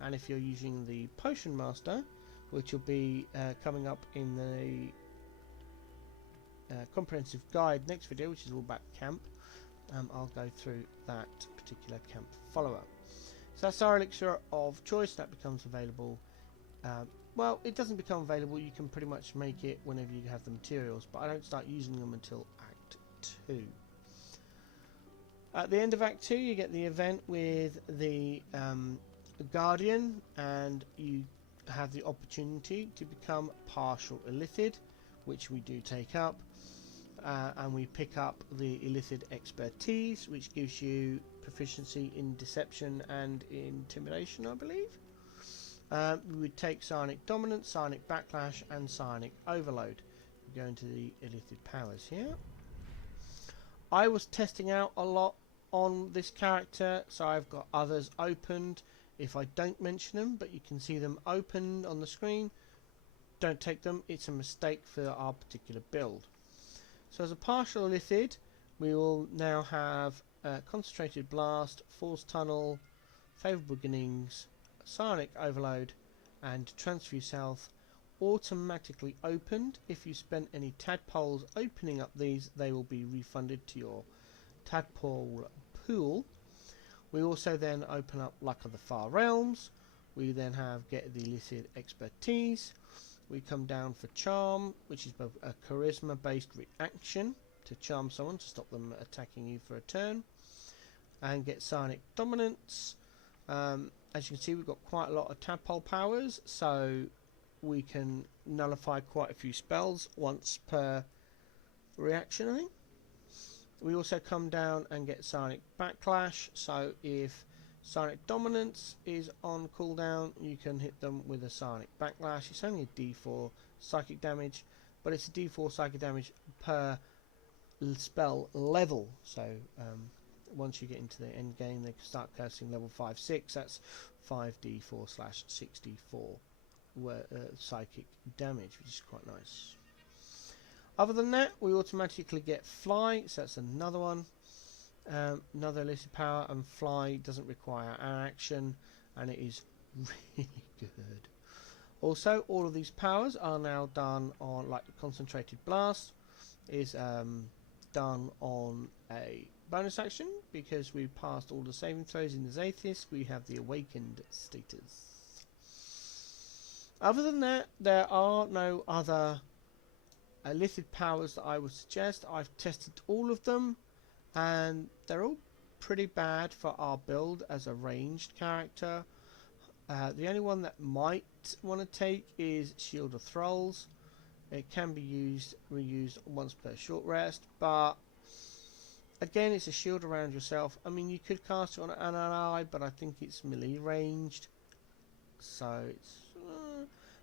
And if you're using the Potion Master, which will be coming up in the comprehensive guide next video, which is all about camp, I'll go through that particular camp follow-up. So that's our elixir of choice. That becomes available. Well, it doesn't become available. You can pretty much make it whenever you have the materials, but I don't start using them until Act 2. At the end of Act 2, you get the event with the Guardian, and you have the opportunity to become partial illithid, which we do take up, and we pick up the illithid expertise, which gives you proficiency in deception and intimidation, I believe. We would take psionic dominance, psionic backlash, and psionic overload. We go into the illithid powers here. I was testing out a lot on this character, so I've got others opened if I don't mention them, but you can see them open on the screen. don't take them. It's a mistake for our particular build. So as a partial Lithid, we will now have Concentrated Blast, Force Tunnel, Favourable Beginnings, Psionic Overload, and Transfuse Health automatically opened. If you spent any tadpoles opening up these, they will be refunded to your tadpole pool. We also then open up Luck of the Far Realms. We then have Get the Illicit Expertise. We come down for Charm, which is both a charisma based reaction to charm someone to stop them attacking you for a turn, and get Psionic Dominance. As you can see, we've got quite a lot of tadpole powers, so we can nullify quite a few spells once per reaction, I think. We also come down and get Psionic Backlash, so if Psionic Dominance is on cooldown, you can hit them with a Psionic Backlash. It's only a D4 psychic damage, but it's a D4 psychic damage per spell level, so once you get into the end game, they can start casting level 5-6. That's 5d4/64 psychic damage, which is quite nice. Other than that, we automatically get Fly, so that's another one, another illicit power, and Fly doesn't require an action, and it is really good. Also, all of these powers are now done on, like the Concentrated Blast is done on a bonus action, because we passed all the saving throws in the Zathis. We have the Awakened status. Other than that, there are no other illicit powers that I would suggest. I've tested all of them, and they're all pretty bad for our build as a ranged character. The only one that might want to take is Shield of Thralls. It can be reused once per short rest, but again, it's a shield around yourself. I mean, you could cast it on an ally, but I think it's melee ranged, so it's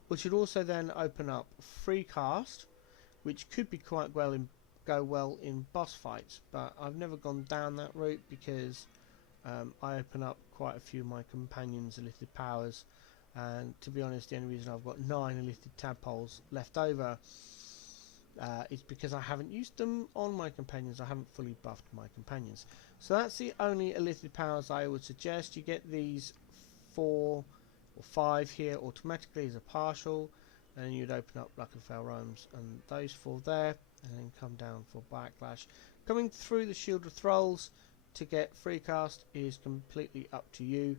which would also then open up free cast, which could be quite well go well in boss fights, but I've never gone down that route because I open up quite a few of my companions' illicit powers, and to be honest, the only reason I've got 9 illicit tadpoles left over is because I haven't used them on my companions. I haven't fully buffed my companions, so that's the only illicit powers I would suggest. You get these 4 or 5 here automatically as a partial, and you'd open up Luck of Fell Realms and those 4 there, and then come down for Backlash. Coming through the Shield of Thralls to get free cast is completely up to you.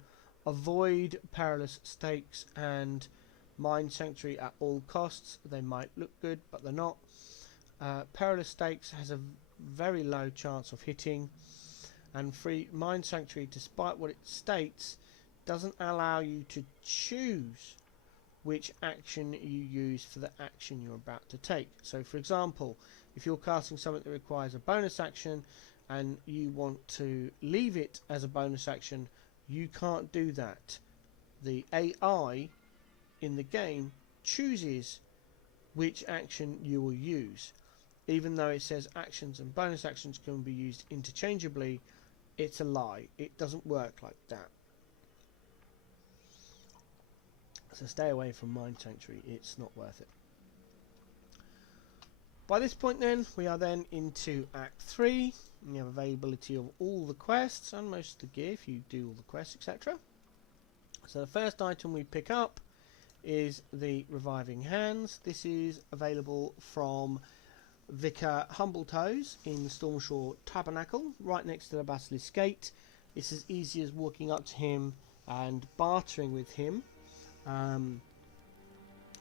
Avoid Perilous Stakes and Mind Sanctuary at all costs. They might look good, but they're not. Perilous Stakes has a very low chance of hitting, and free Mind Sanctuary, despite what it states, doesn't allow you to choose which action you use for the action you're about to take. So for example, if you're casting something that requires a bonus action and you want to leave it as a bonus action, you can't do that. The AI in the game chooses which action you will use. Even though it says actions and bonus actions can be used interchangeably, it's a lie. It doesn't work like that. So stay away from Mind Sanctuary, it's not worth it. By this point then, we are then into Act 3. You have availability of all the quests and most of the gear if you do all the quests, etc. So the first item we pick up is the Reviving Hands. This is available from Vicar Humbletoes in Stormshore Tabernacle, right next to the Basilisk Gate. It's as easy as walking up to him and bartering with him,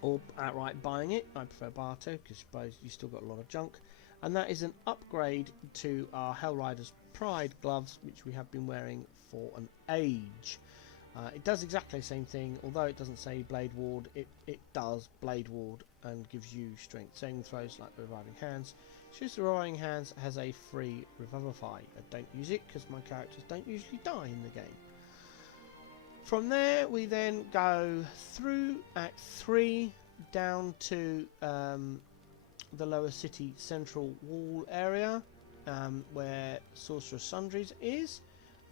or outright buying it. I prefer barter because I suppose you still got a lot of junk. And that is an upgrade to our Hellrider's Pride gloves, which we have been wearing for an age. It does exactly the same thing, although it doesn't say Blade Ward, it does Blade Ward and gives you strength saving throws like the Reviving Hands. Choose the Reviving Hands has a free Revivify. I don't use it because my characters don't usually die in the game. From there we then go through Act 3 down to the Lower City Central Wall area, where Sorcerer's Sundries is.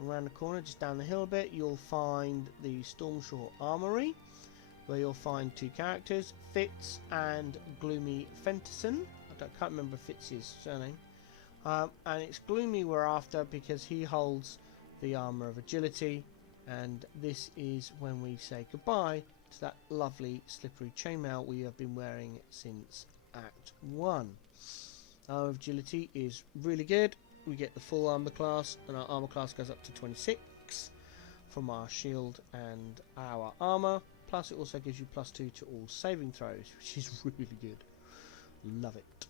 Around the corner, just down the hill a bit, you'll find the Stormshore Armory, where you'll find 2 characters, Fitz and Gloomy Fenterson. Can't remember Fitz's surname. And it's Gloomy we're after because he holds the armour of agility, and this is when we say goodbye to that lovely slippery chainmail we have been wearing since Act 1. Our agility is really good. We get the full armour class, and our armour class goes up to 26 from our shield and our armour. Plus it also gives you +2 to all saving throws, which is really good. Love it.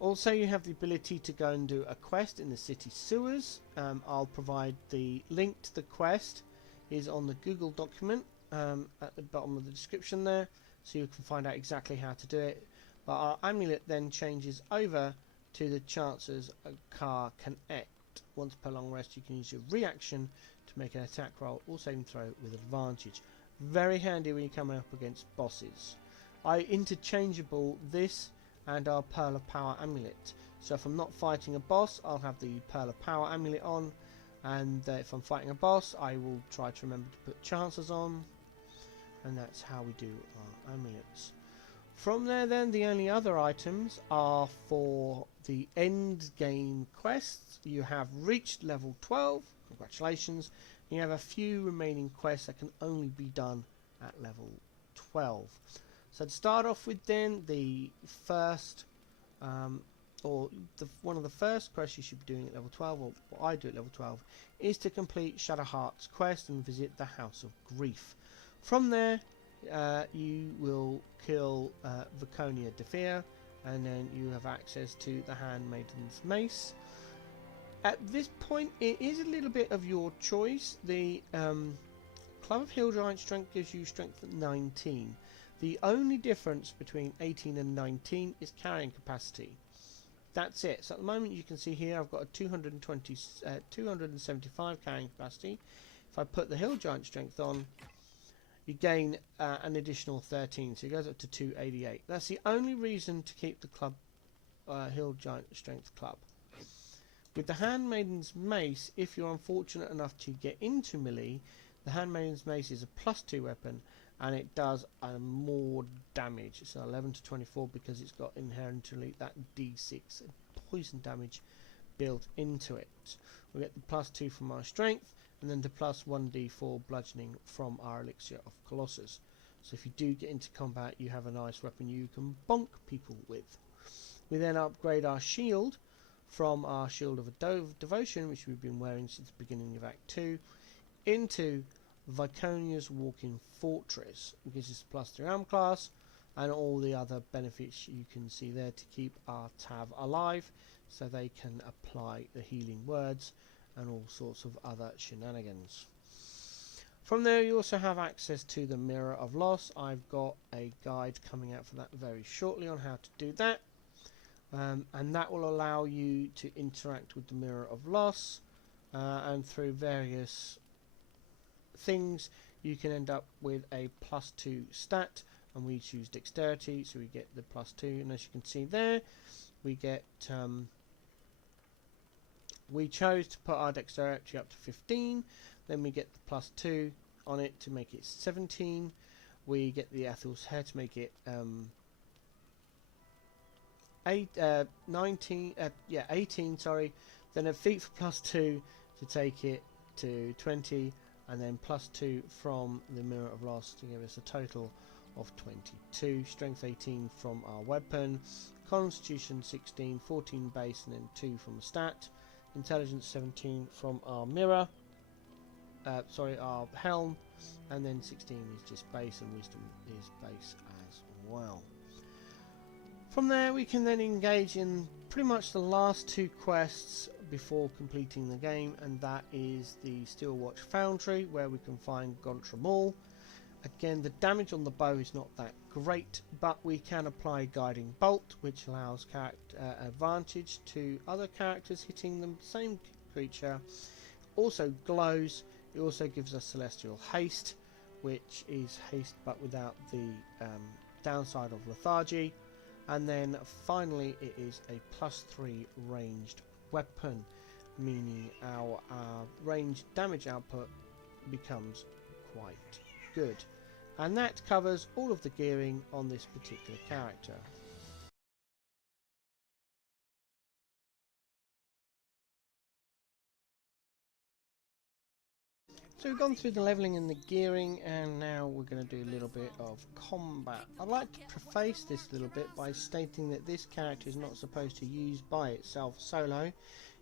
Also, you have the ability to go and do a quest in the city sewers. I'll provide the link to the quest is on the Google document at the bottom of the description there, so you can find out exactly how to do it. But our amulet then changes over to the chances a car connect. Once per long rest, you can use your reaction to make an attack roll or saving throw with advantage. Very handy when you're coming up against bosses. I interchangeable this and our Pearl of Power amulet. So if I'm not fighting a boss, I'll have the Pearl of Power amulet on, and if I'm fighting a boss, I will try to remember to put chances on, and that's how we do our amulets. From there then, the only other items are for the end game quests. You have reached level 12, congratulations. You have a few remaining quests that can only be done at level 12. So to start off with then, the first, one of the first quests you should be doing at level 12, or what I do at level 12, is to complete Shadowheart's quest and visit the House of Grief. From there, you will kill Viconia Defeer, and then you have access to the Handmaiden's Mace. At this point, it is a little bit of your choice. The Club of Hill Giant Strength gives you strength at 19. The only difference between 18 and 19 is carrying capacity. That's it. So at the moment you can see here I've got a 275 carrying capacity. If I put the Hill Giant Strength on, you gain an additional 13, so it goes up to 288. That's the only reason to keep the club Hill Giant Strength club. With the Handmaiden's Mace, if you're unfortunate enough to get into melee, the Handmaiden's Mace is a +2 weapon, and it does more damage. It's an 11 to 24 because it's got inherently that D6 poison damage built into it. We get the +2 from our strength, and then the +1d4 bludgeoning from our Elixir of Colossus. So if you do get into combat, you have a nice weapon you can bonk people with. We then upgrade our shield from our Shield of Devotion, which we've been wearing since the beginning of Act 2, into Viconia's Walking Fortress. It gives us +3 arm class and all the other benefits you can see there to keep our Tav alive, so they can apply the healing words and all sorts of other shenanigans. From there you also have access to the Mirror of Loss. I've got a guide coming out for that very shortly on how to do that, and that will allow you to interact with the Mirror of Loss, and through various things you can end up with a +2 stat, and we choose dexterity, so we get the +2, and as you can see there we get we chose to put our dexterity up to 15, then we get the +2 on it to make it 17, we get the Ethel's Hair to make it 18, sorry, then a feat for +2 to take it to 20, and then +2 from the Mirror of Loss to give us a total of 22. Strength 18 from our weapon, Constitution 16, 14 base, and then 2 from a stat. Intelligence 17 from our mirror, our helm, and then 16 is just base, and Wisdom is base as well. From there we can then engage in pretty much the last 2 quests before completing the game, and that is the Steelwatch Foundry, where we can find Gontramul. Again, the damage on the bow is not that great, but we can apply Guiding Bolt, which allows advantage to other characters hitting the same creature. Also glows. It also gives us Celestial Haste, which is haste but without the downside of lethargy. And then finally it is a +3 ranged weapon, meaning our range damage output becomes quite good. And that covers all of the gearing on this particular character. So we've gone through the levelling and the gearing, and now we're going to do a little bit of combat. I'd like to preface this a little bit by stating that this character is not supposed to use by itself solo.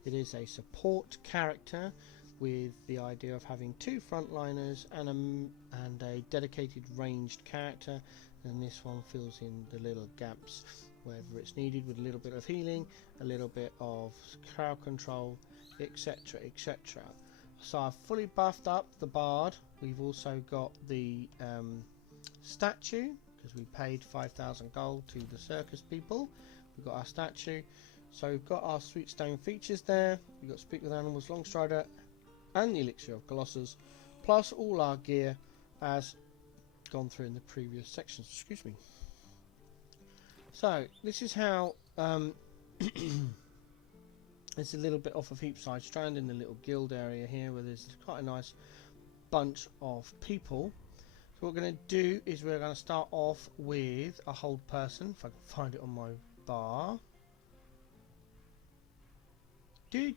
It is a support character with the idea of having 2 frontliners and a dedicated ranged character, and this one fills in the little gaps wherever it's needed with a little bit of healing, a little bit of crowd control, etc, etc. So I've fully buffed up the bard. We've also got the statue, because we paid 5,000 gold to the circus people. We've got our statue. So we've got our sweet stone features there. We've got Speak with Animals, Longstrider, and the Elixir of Colossus, plus all our gear as gone through in the previous sections. Excuse me. So this is how it's a little bit off of Heapside Strand in the little guild area here, where there's quite a nice bunch of people. So what we're going to do is we're going to start off with a hold person, if I can find it on my bar. I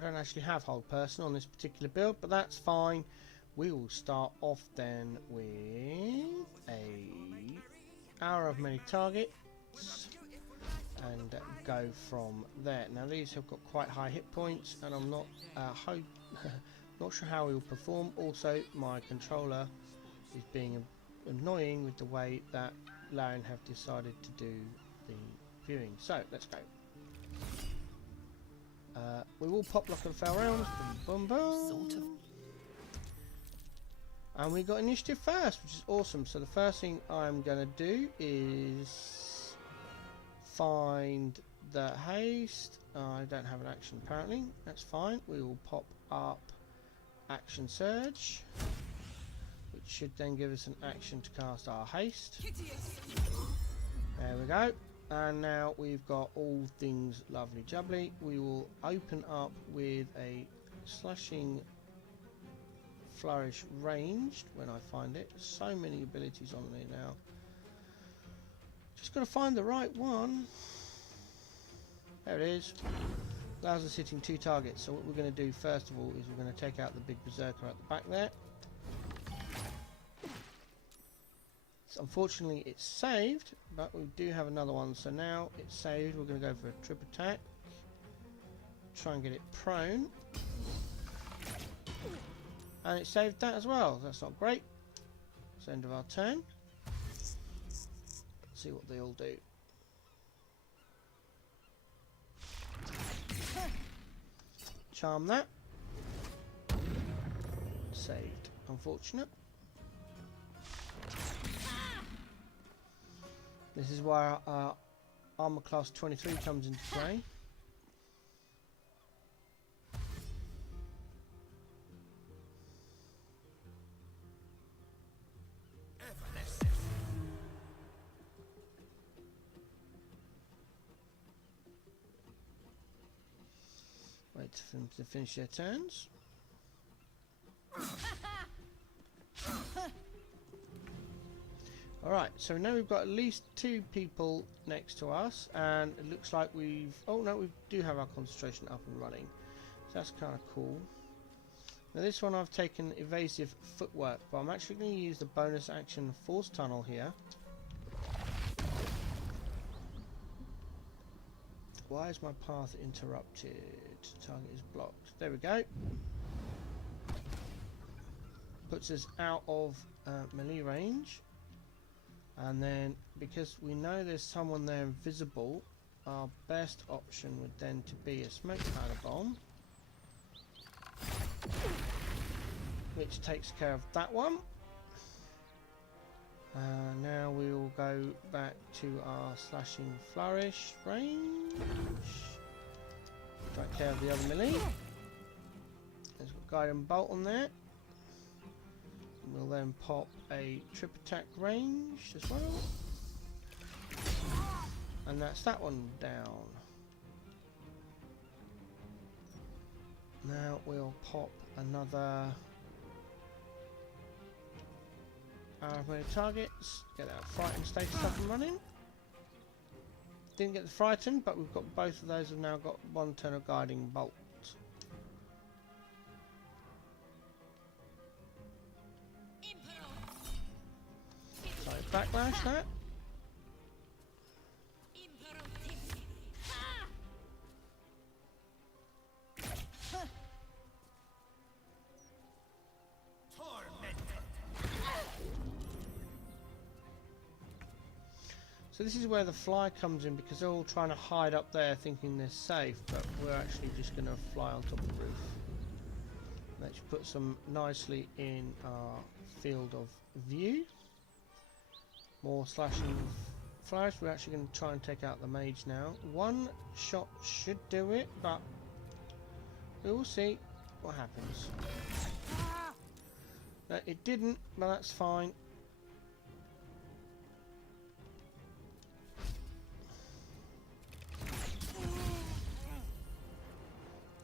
don't actually have hold person on this particular build, but that's fine. We will start off then with a hour of many targets and go from there. Now these have got quite high hit points, and I'm not not sure how he will perform. Also, my controller is being annoying with the way that Laren have decided to do the viewing. So let's go. We will pop lock and fail rounds. Boom, boom, boom. Sort of. And we got initiative first, which is awesome. So the first thing I'm going to do is find the haste. I don't have an action apparently. That's fine. We will pop up action surge, which should then give us an action to cast our haste. There we go. And now we've got all things lovely jubbly. We will open up with a slashing flourish ranged when I find it. So many abilities on there now. Just got to find the right one. There it is. Allows us hitting 2 targets. So what we're going to do first of all is we're going to take out the big berserker at the back there. So unfortunately it's saved, but we do have another one. So now it's saved. We're going to go for a trip attack. Try and get it prone. And it saved that as well. That's not great. It's the end of our turn. Let's see what they all do. Charm that. Saved. Unfortunate. This is why our armor class 23 comes into play. Wait for them to finish their turns. Alright, so now we've got at least 2 people next to us, and it looks like we've... Oh no, we do have our concentration up and running. So that's kind of cool. Now this one I've taken evasive footwork, but I'm actually going to use the bonus action force tunnel here. Why is my path interrupted? Target is blocked. There we go. Puts us out of melee range. And then, because we know there's someone there invisible, our best option would then to be a smoke powder bomb, which takes care of that one. Now we will go back to our slashing flourish range. Take care of the other melee. There's got guiding bolt on there. We'll then pop a trip attack range as well. And that's that one down. Now we'll pop another arithmetic targets, get our frightened status up and running. Didn't get the frightened, but we've got both of those have now got 1 turn of guiding bolt. So backlash that. So this is where the fly comes in, because they're all trying to hide up there thinking they're safe, but we're actually just going to fly on top of the roof. Let's put some nicely in our field of view. More slashing flash. We're actually going to try and take out the mage now. 1 shot should do it, but we will see what happens. No, it didn't, but that's fine.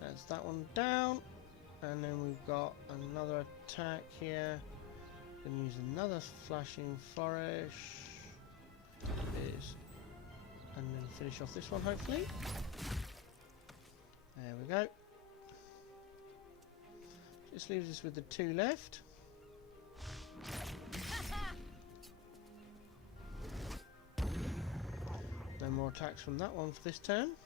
That's that one down, and then we've got another attack here. Gonna use another flashing flourish. And then finish off this one hopefully. There we go. Just leaves us with the 2 left. No more attacks from that one for this turn.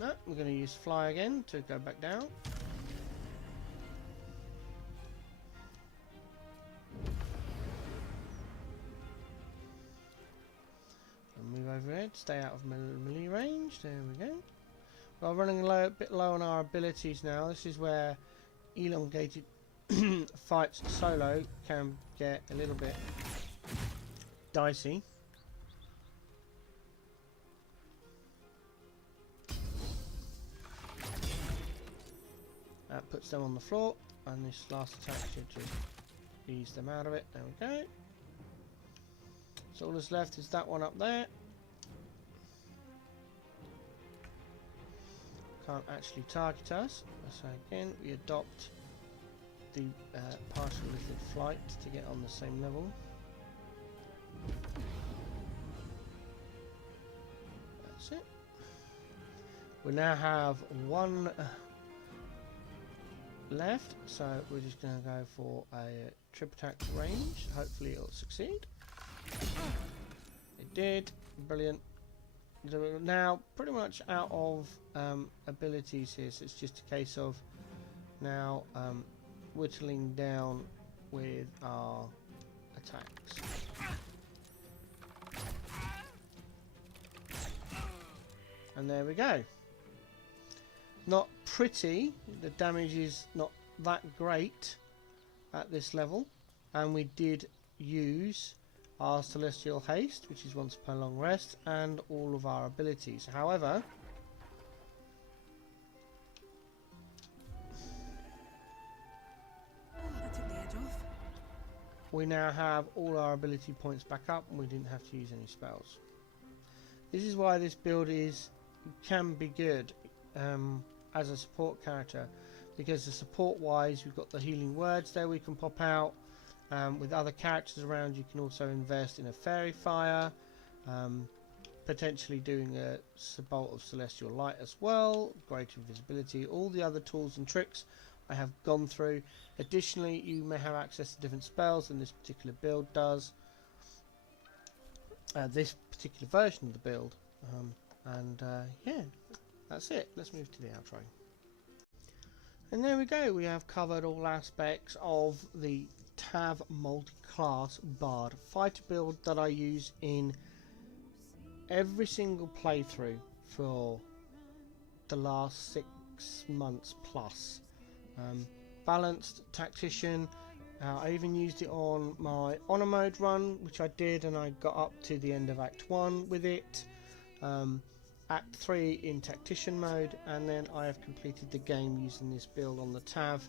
No, we're going to use fly again to go back down. And move over here to stay out of melee range. There we go. We're running a bit low on our abilities now. This is where elongated fights solo can get a little bit dicey. That puts them on the floor, and this last attack should just ease them out of it. There we go. So all that's left is that one up there. Can't actually target us. So again, we adopt the partial lifted flight to get on the same level. That's it. We now have 1 left, so we're just going to go for a trip attack range. Hopefully it'll succeed. It did. Brilliant. So we're now pretty much out of abilities here, so it's just a case of now whittling down with our attacks. And there we go. Not pretty, the damage is not that great at this level, and we did use our Celestial Haste, which is once per long rest, and all of our abilities. However, that took the edge off. We now have all our ability points back up, and we didn't have to use any spells. This is why this build can be good as a support character, because the support wise we've got the healing words there we can pop out. With other characters around, you can also invest in a fairy fire, potentially doing a bolt of celestial light as well, greater invisibility, all the other tools and tricks I have gone through. Additionally, you may have access to different spells than this particular build does, this particular version of the build. Yeah, that's it. Let's move to the outro. And there we go, we have covered all aspects of the Tav multi-class Bard fighter build that I use in every single playthrough for the last 6 months plus. Balanced Tactician, I even used it on my Honor Mode run, which I did, and I got up to the end of Act 1 with it. Act 3 in Tactician mode, and then I have completed the game using this build on the Tav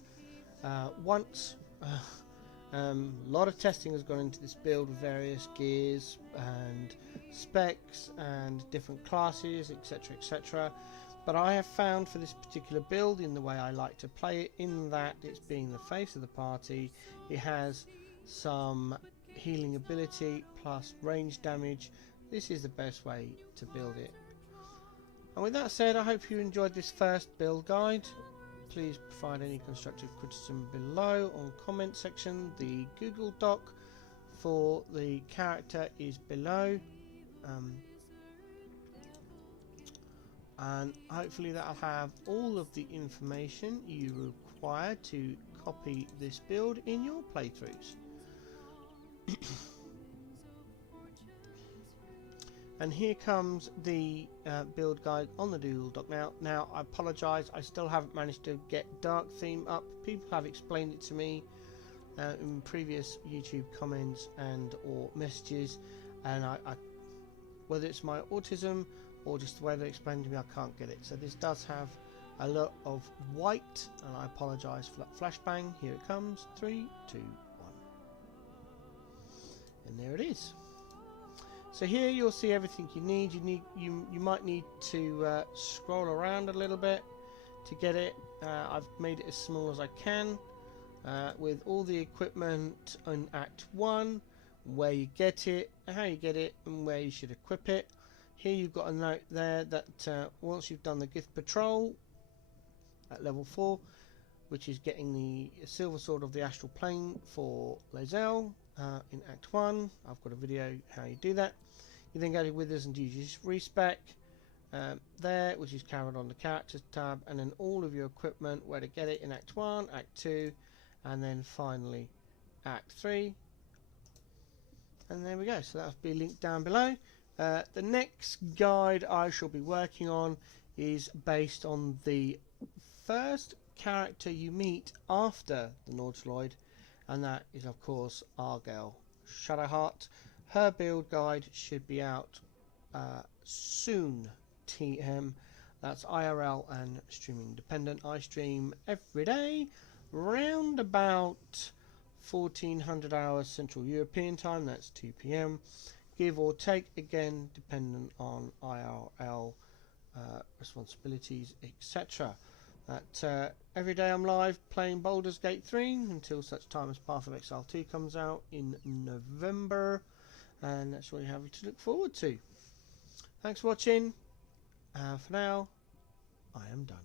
once. A lot of testing has gone into this build with various gears and specs and different classes, etc, etc. But I have found for this particular build, in the way I like to play it, in that it's being the face of the party, it has some healing ability plus range damage. This is the best way to build it. And with that said, I hope you enjoyed this first build guide. Please provide any constructive criticism below on comment section. The Google Doc for the character is below, and hopefully that'll have all of the information you require to copy this build in your playthroughs. And here comes the build guide on the Google Doc now. Now, I apologise, I still haven't managed to get dark theme up. People have explained it to me in previous YouTube comments and or messages, and I whether it's my autism or just the way they explained to me, I can't get it. So this does have a lot of white, and I apologise for that flashbang. Here it comes. 3, 2, 1. And there it is. So here you'll see everything you need. You might need to scroll around a little bit to get it. I've made it as small as I can with all the equipment in Act 1, where you get it, how you get it, and where you should equip it. Here you've got a note there that once you've done the Gift Patrol at level 4, which is getting the Silver Sword of the Astral Plane for Lae'zel in Act 1. I've got a video how you do that. You then go to Withers and use your respec there, which is covered on the Characters tab, and then all of your equipment, where to get it in Act 1, Act 2, and then finally Act 3. And there we go, so that'll be linked down below. The next guide I shall be working on is based on the first character you meet after the Nordsloid, and that is of course Argyle Shadowheart. Her build guide should be out soon, TM. That's IRL and streaming dependent. I stream every day round about 1400 hours Central European time, that's 2 PM, give or take, again dependent on IRL responsibilities, etc. Every day I'm live playing Baldur's Gate 3 until such time as Path of Exile 2 comes out in November, and that's what you have to look forward to. Thanks for watching. For now, I am done.